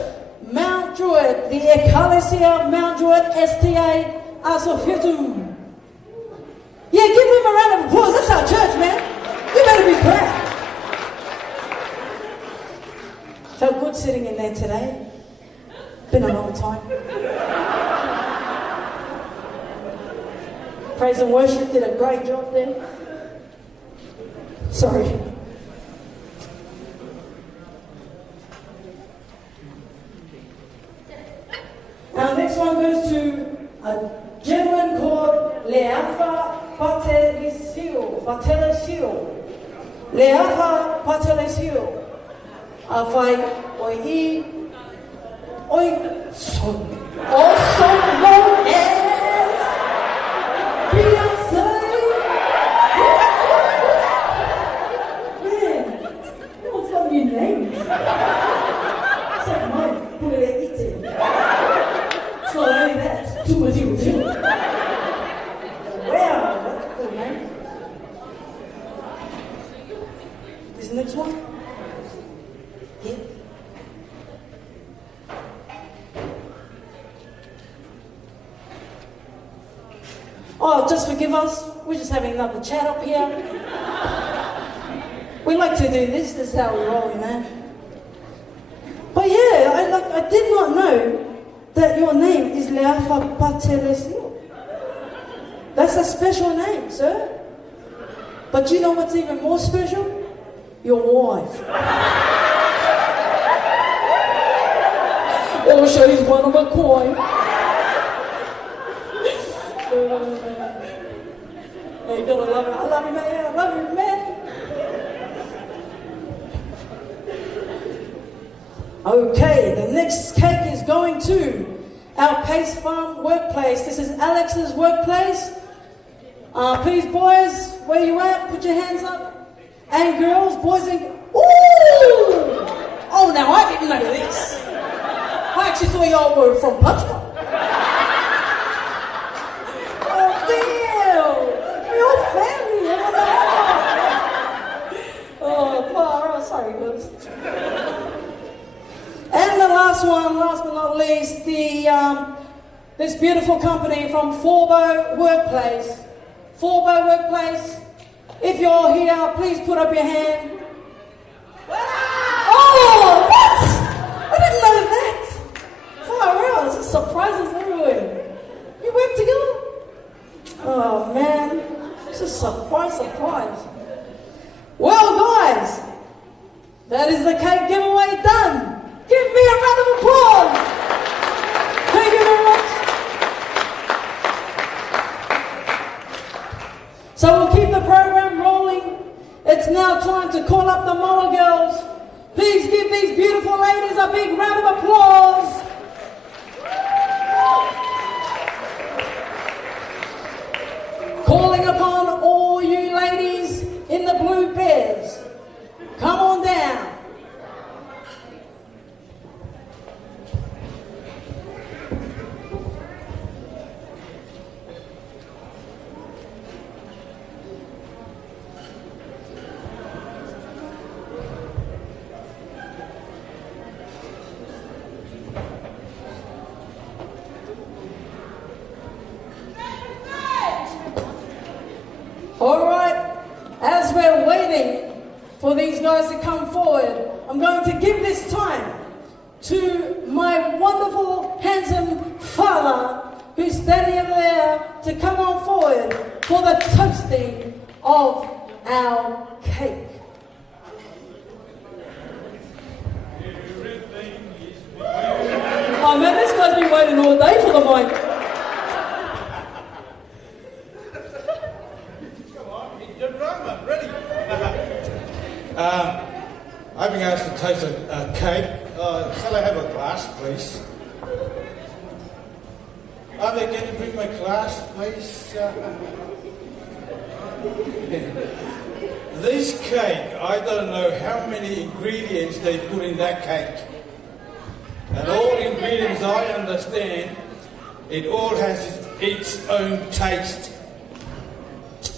Mount Druitt, the Ecclesia of Mount Druitt, STA Asophitum. Yeah, give them a round of applause. That's our church, man. You better be proud. Felt good sitting in there today. Been a long time. Praise and worship did a great job there. Sorry. Our next one goes to a gentleman called Leafa Patelesio. Leafa Patelesio. Avai oi son. Also known as Beyonce. Man, what's your name? It's like mine. Put it eating. It's not only that, 202. Wow, that's cool, man. This next one? Yeah. Oh, just forgive us. We're just having another chat up here. We like to do this. This is how we roll, you know. But yeah, I did not know that your name is Leafa Patelesio. That's a special name, sir. But you know what's even more special? Your wife. Oh, she's one of a coin. You gotta love her. I love you, man. I love you, man. Okay, the next cake is going to our Pace Farm workplace. This is Alex's workplace. Please, boys, where you at? Put your hands up. And girls, boys and... Ooh! Oh, now I didn't know this. I actually thought y'all were from Punchbowl. Oh, damn! Your family! Oh, far out. Sorry, girls. And the last one, last but not least, this beautiful company from Forbo Workplace. Forbo Workplace. If you're here, please put up your hand. Oh, what? I didn't know that. Far out. There's surprises everywhere. You work together? Oh, man. It's a surprise. Well, guys, that is the cake giveaway done. Give me a round of applause. Thank you very much. So we'll keep the program rolling. It's now time to call up the Moa girls. Please give these beautiful ladies a big round of applause. Calling upon all you ladies in the blue bears. Come on down. All right, as we're waiting for these guys to come forward, I'm going to give this time to my wonderful, handsome father who's standing over there to come on forward for the toasting of our cake. Oh man, this guy's been waiting all day for the mic. I've been asked to taste a cake. Shall I have a glass, please? Are they going to bring my glass, please? This cake, I don't know how many ingredients they put in that cake. And all ingredients, I understand, it all has its own taste.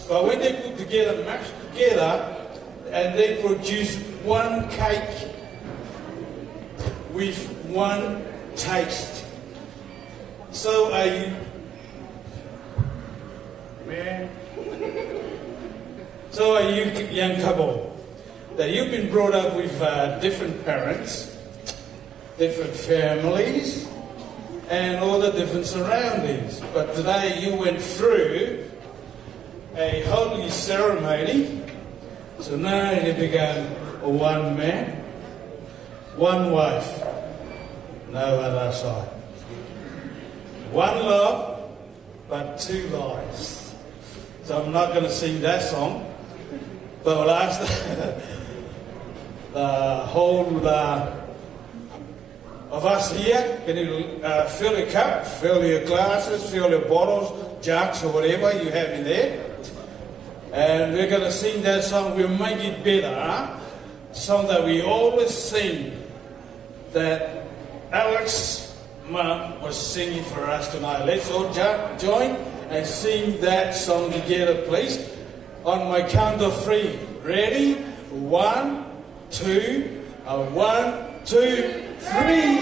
But when they put together, mashed together, and they produce one cake with one taste. So are you, man? So are you, young couple, that you've been brought up with different parents, different families, and all the different surroundings. But today you went through a holy ceremony, so now you become one man, one wife, no other side. One love, but two lives. So I'm not going to sing that song, but I'll ask the whole of us here, can you fill your cup, fill your glasses, fill your bottles, jugs, or whatever you have in there. And we're going to sing that song, We'll Make It Better, huh? Song that we always sing, that Alex Mum was singing for us tonight. Let's all join and sing that song together, please. On my count of 3. Ready? 1, 2, 1, 2, 3.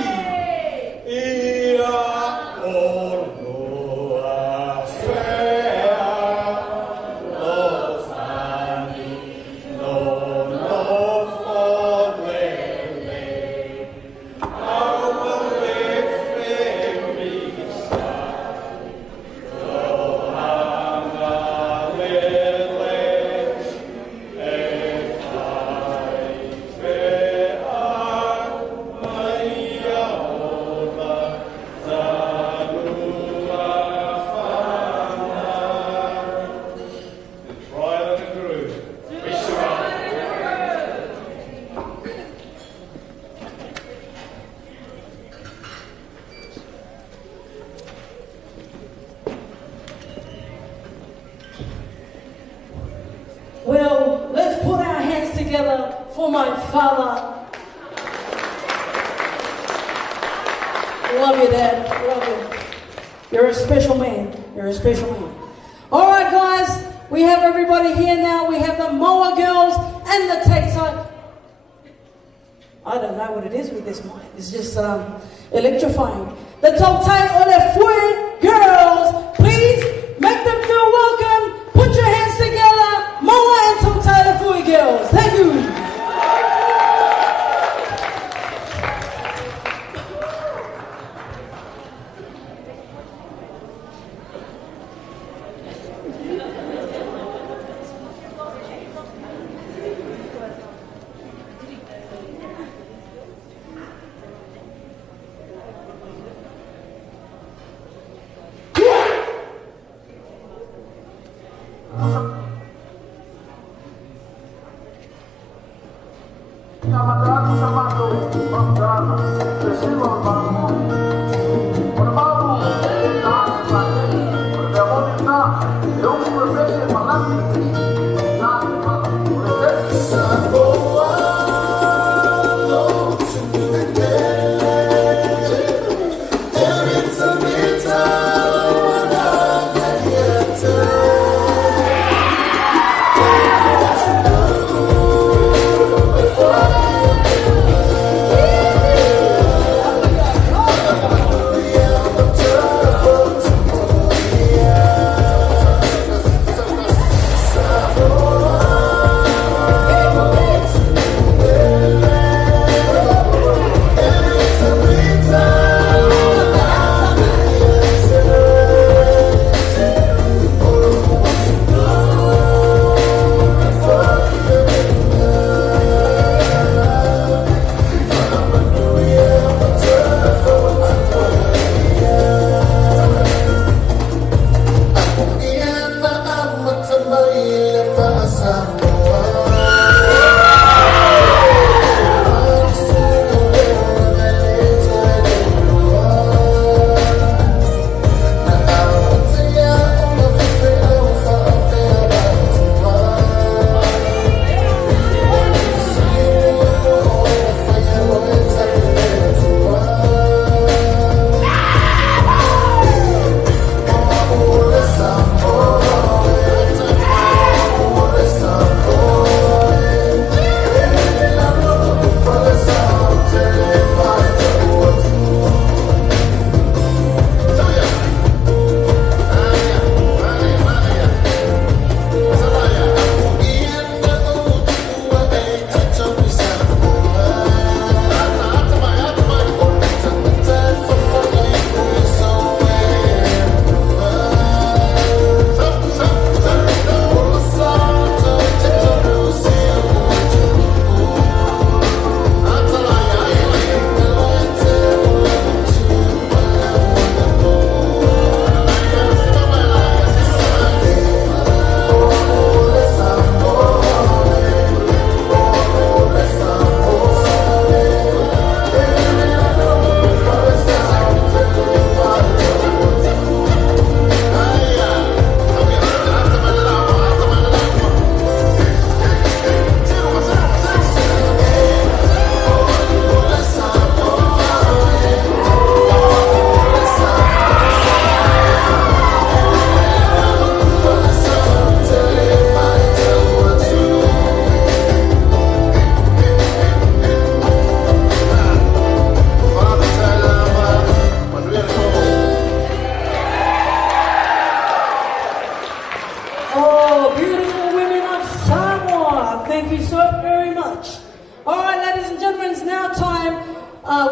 Well, let's put our hands together for my father. Love you, Dad. Love you. You're a special man. You're a special man. All right, guys. We have everybody here now. We have the Moa girls and the Tater. I don't know what it is with this mic. It's just electrifying. The Tautai Olefui girls, please make them feel welcome. Put your hands together. Moa and Tautai Olefui girls. Thank you.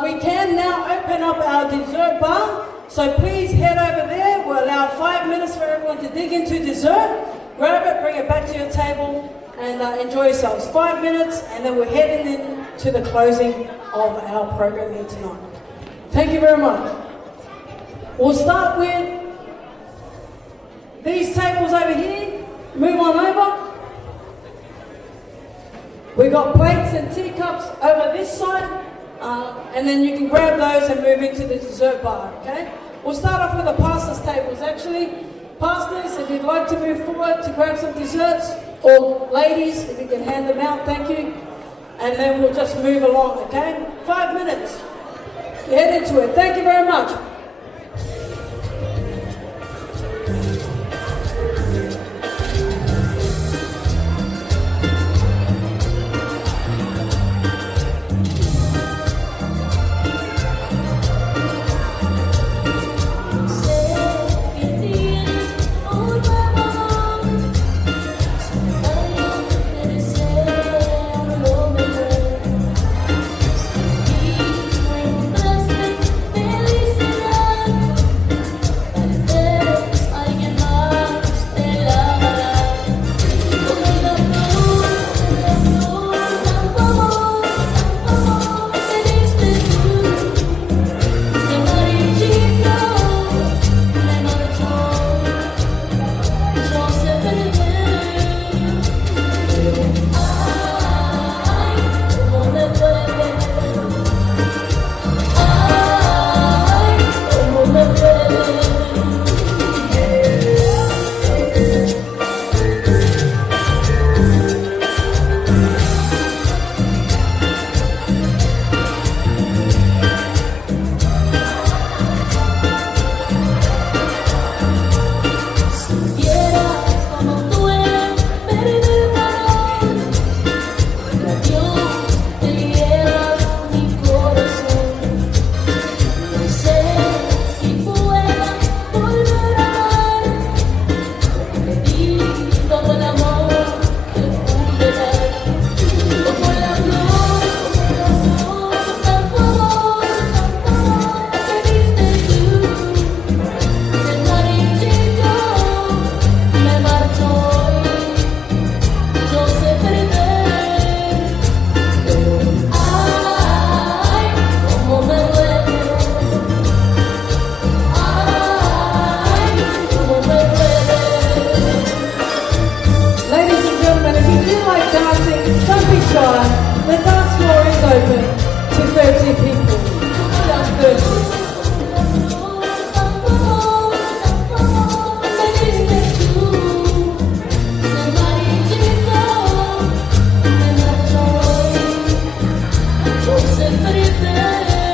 we can now open up our dessert bar. So please head over there. We'll allow 5 minutes for everyone to dig into dessert. Grab it, bring it back to your table, and enjoy yourselves. 5 minutes, and then we're heading in to the closing of our program here tonight. Thank you very much. We'll start with these tables over here. Move on over. We've got plates and teacups over this side, and then you can grab those and move into the dessert bar, okay? We'll start off with the pastors' tables, actually. Pastors, if you'd like to move forward to grab some desserts, or ladies, if you can hand them out, thank you. And then we'll just move along, okay? 5 minutes. Head into it. Thank you very much. Sempre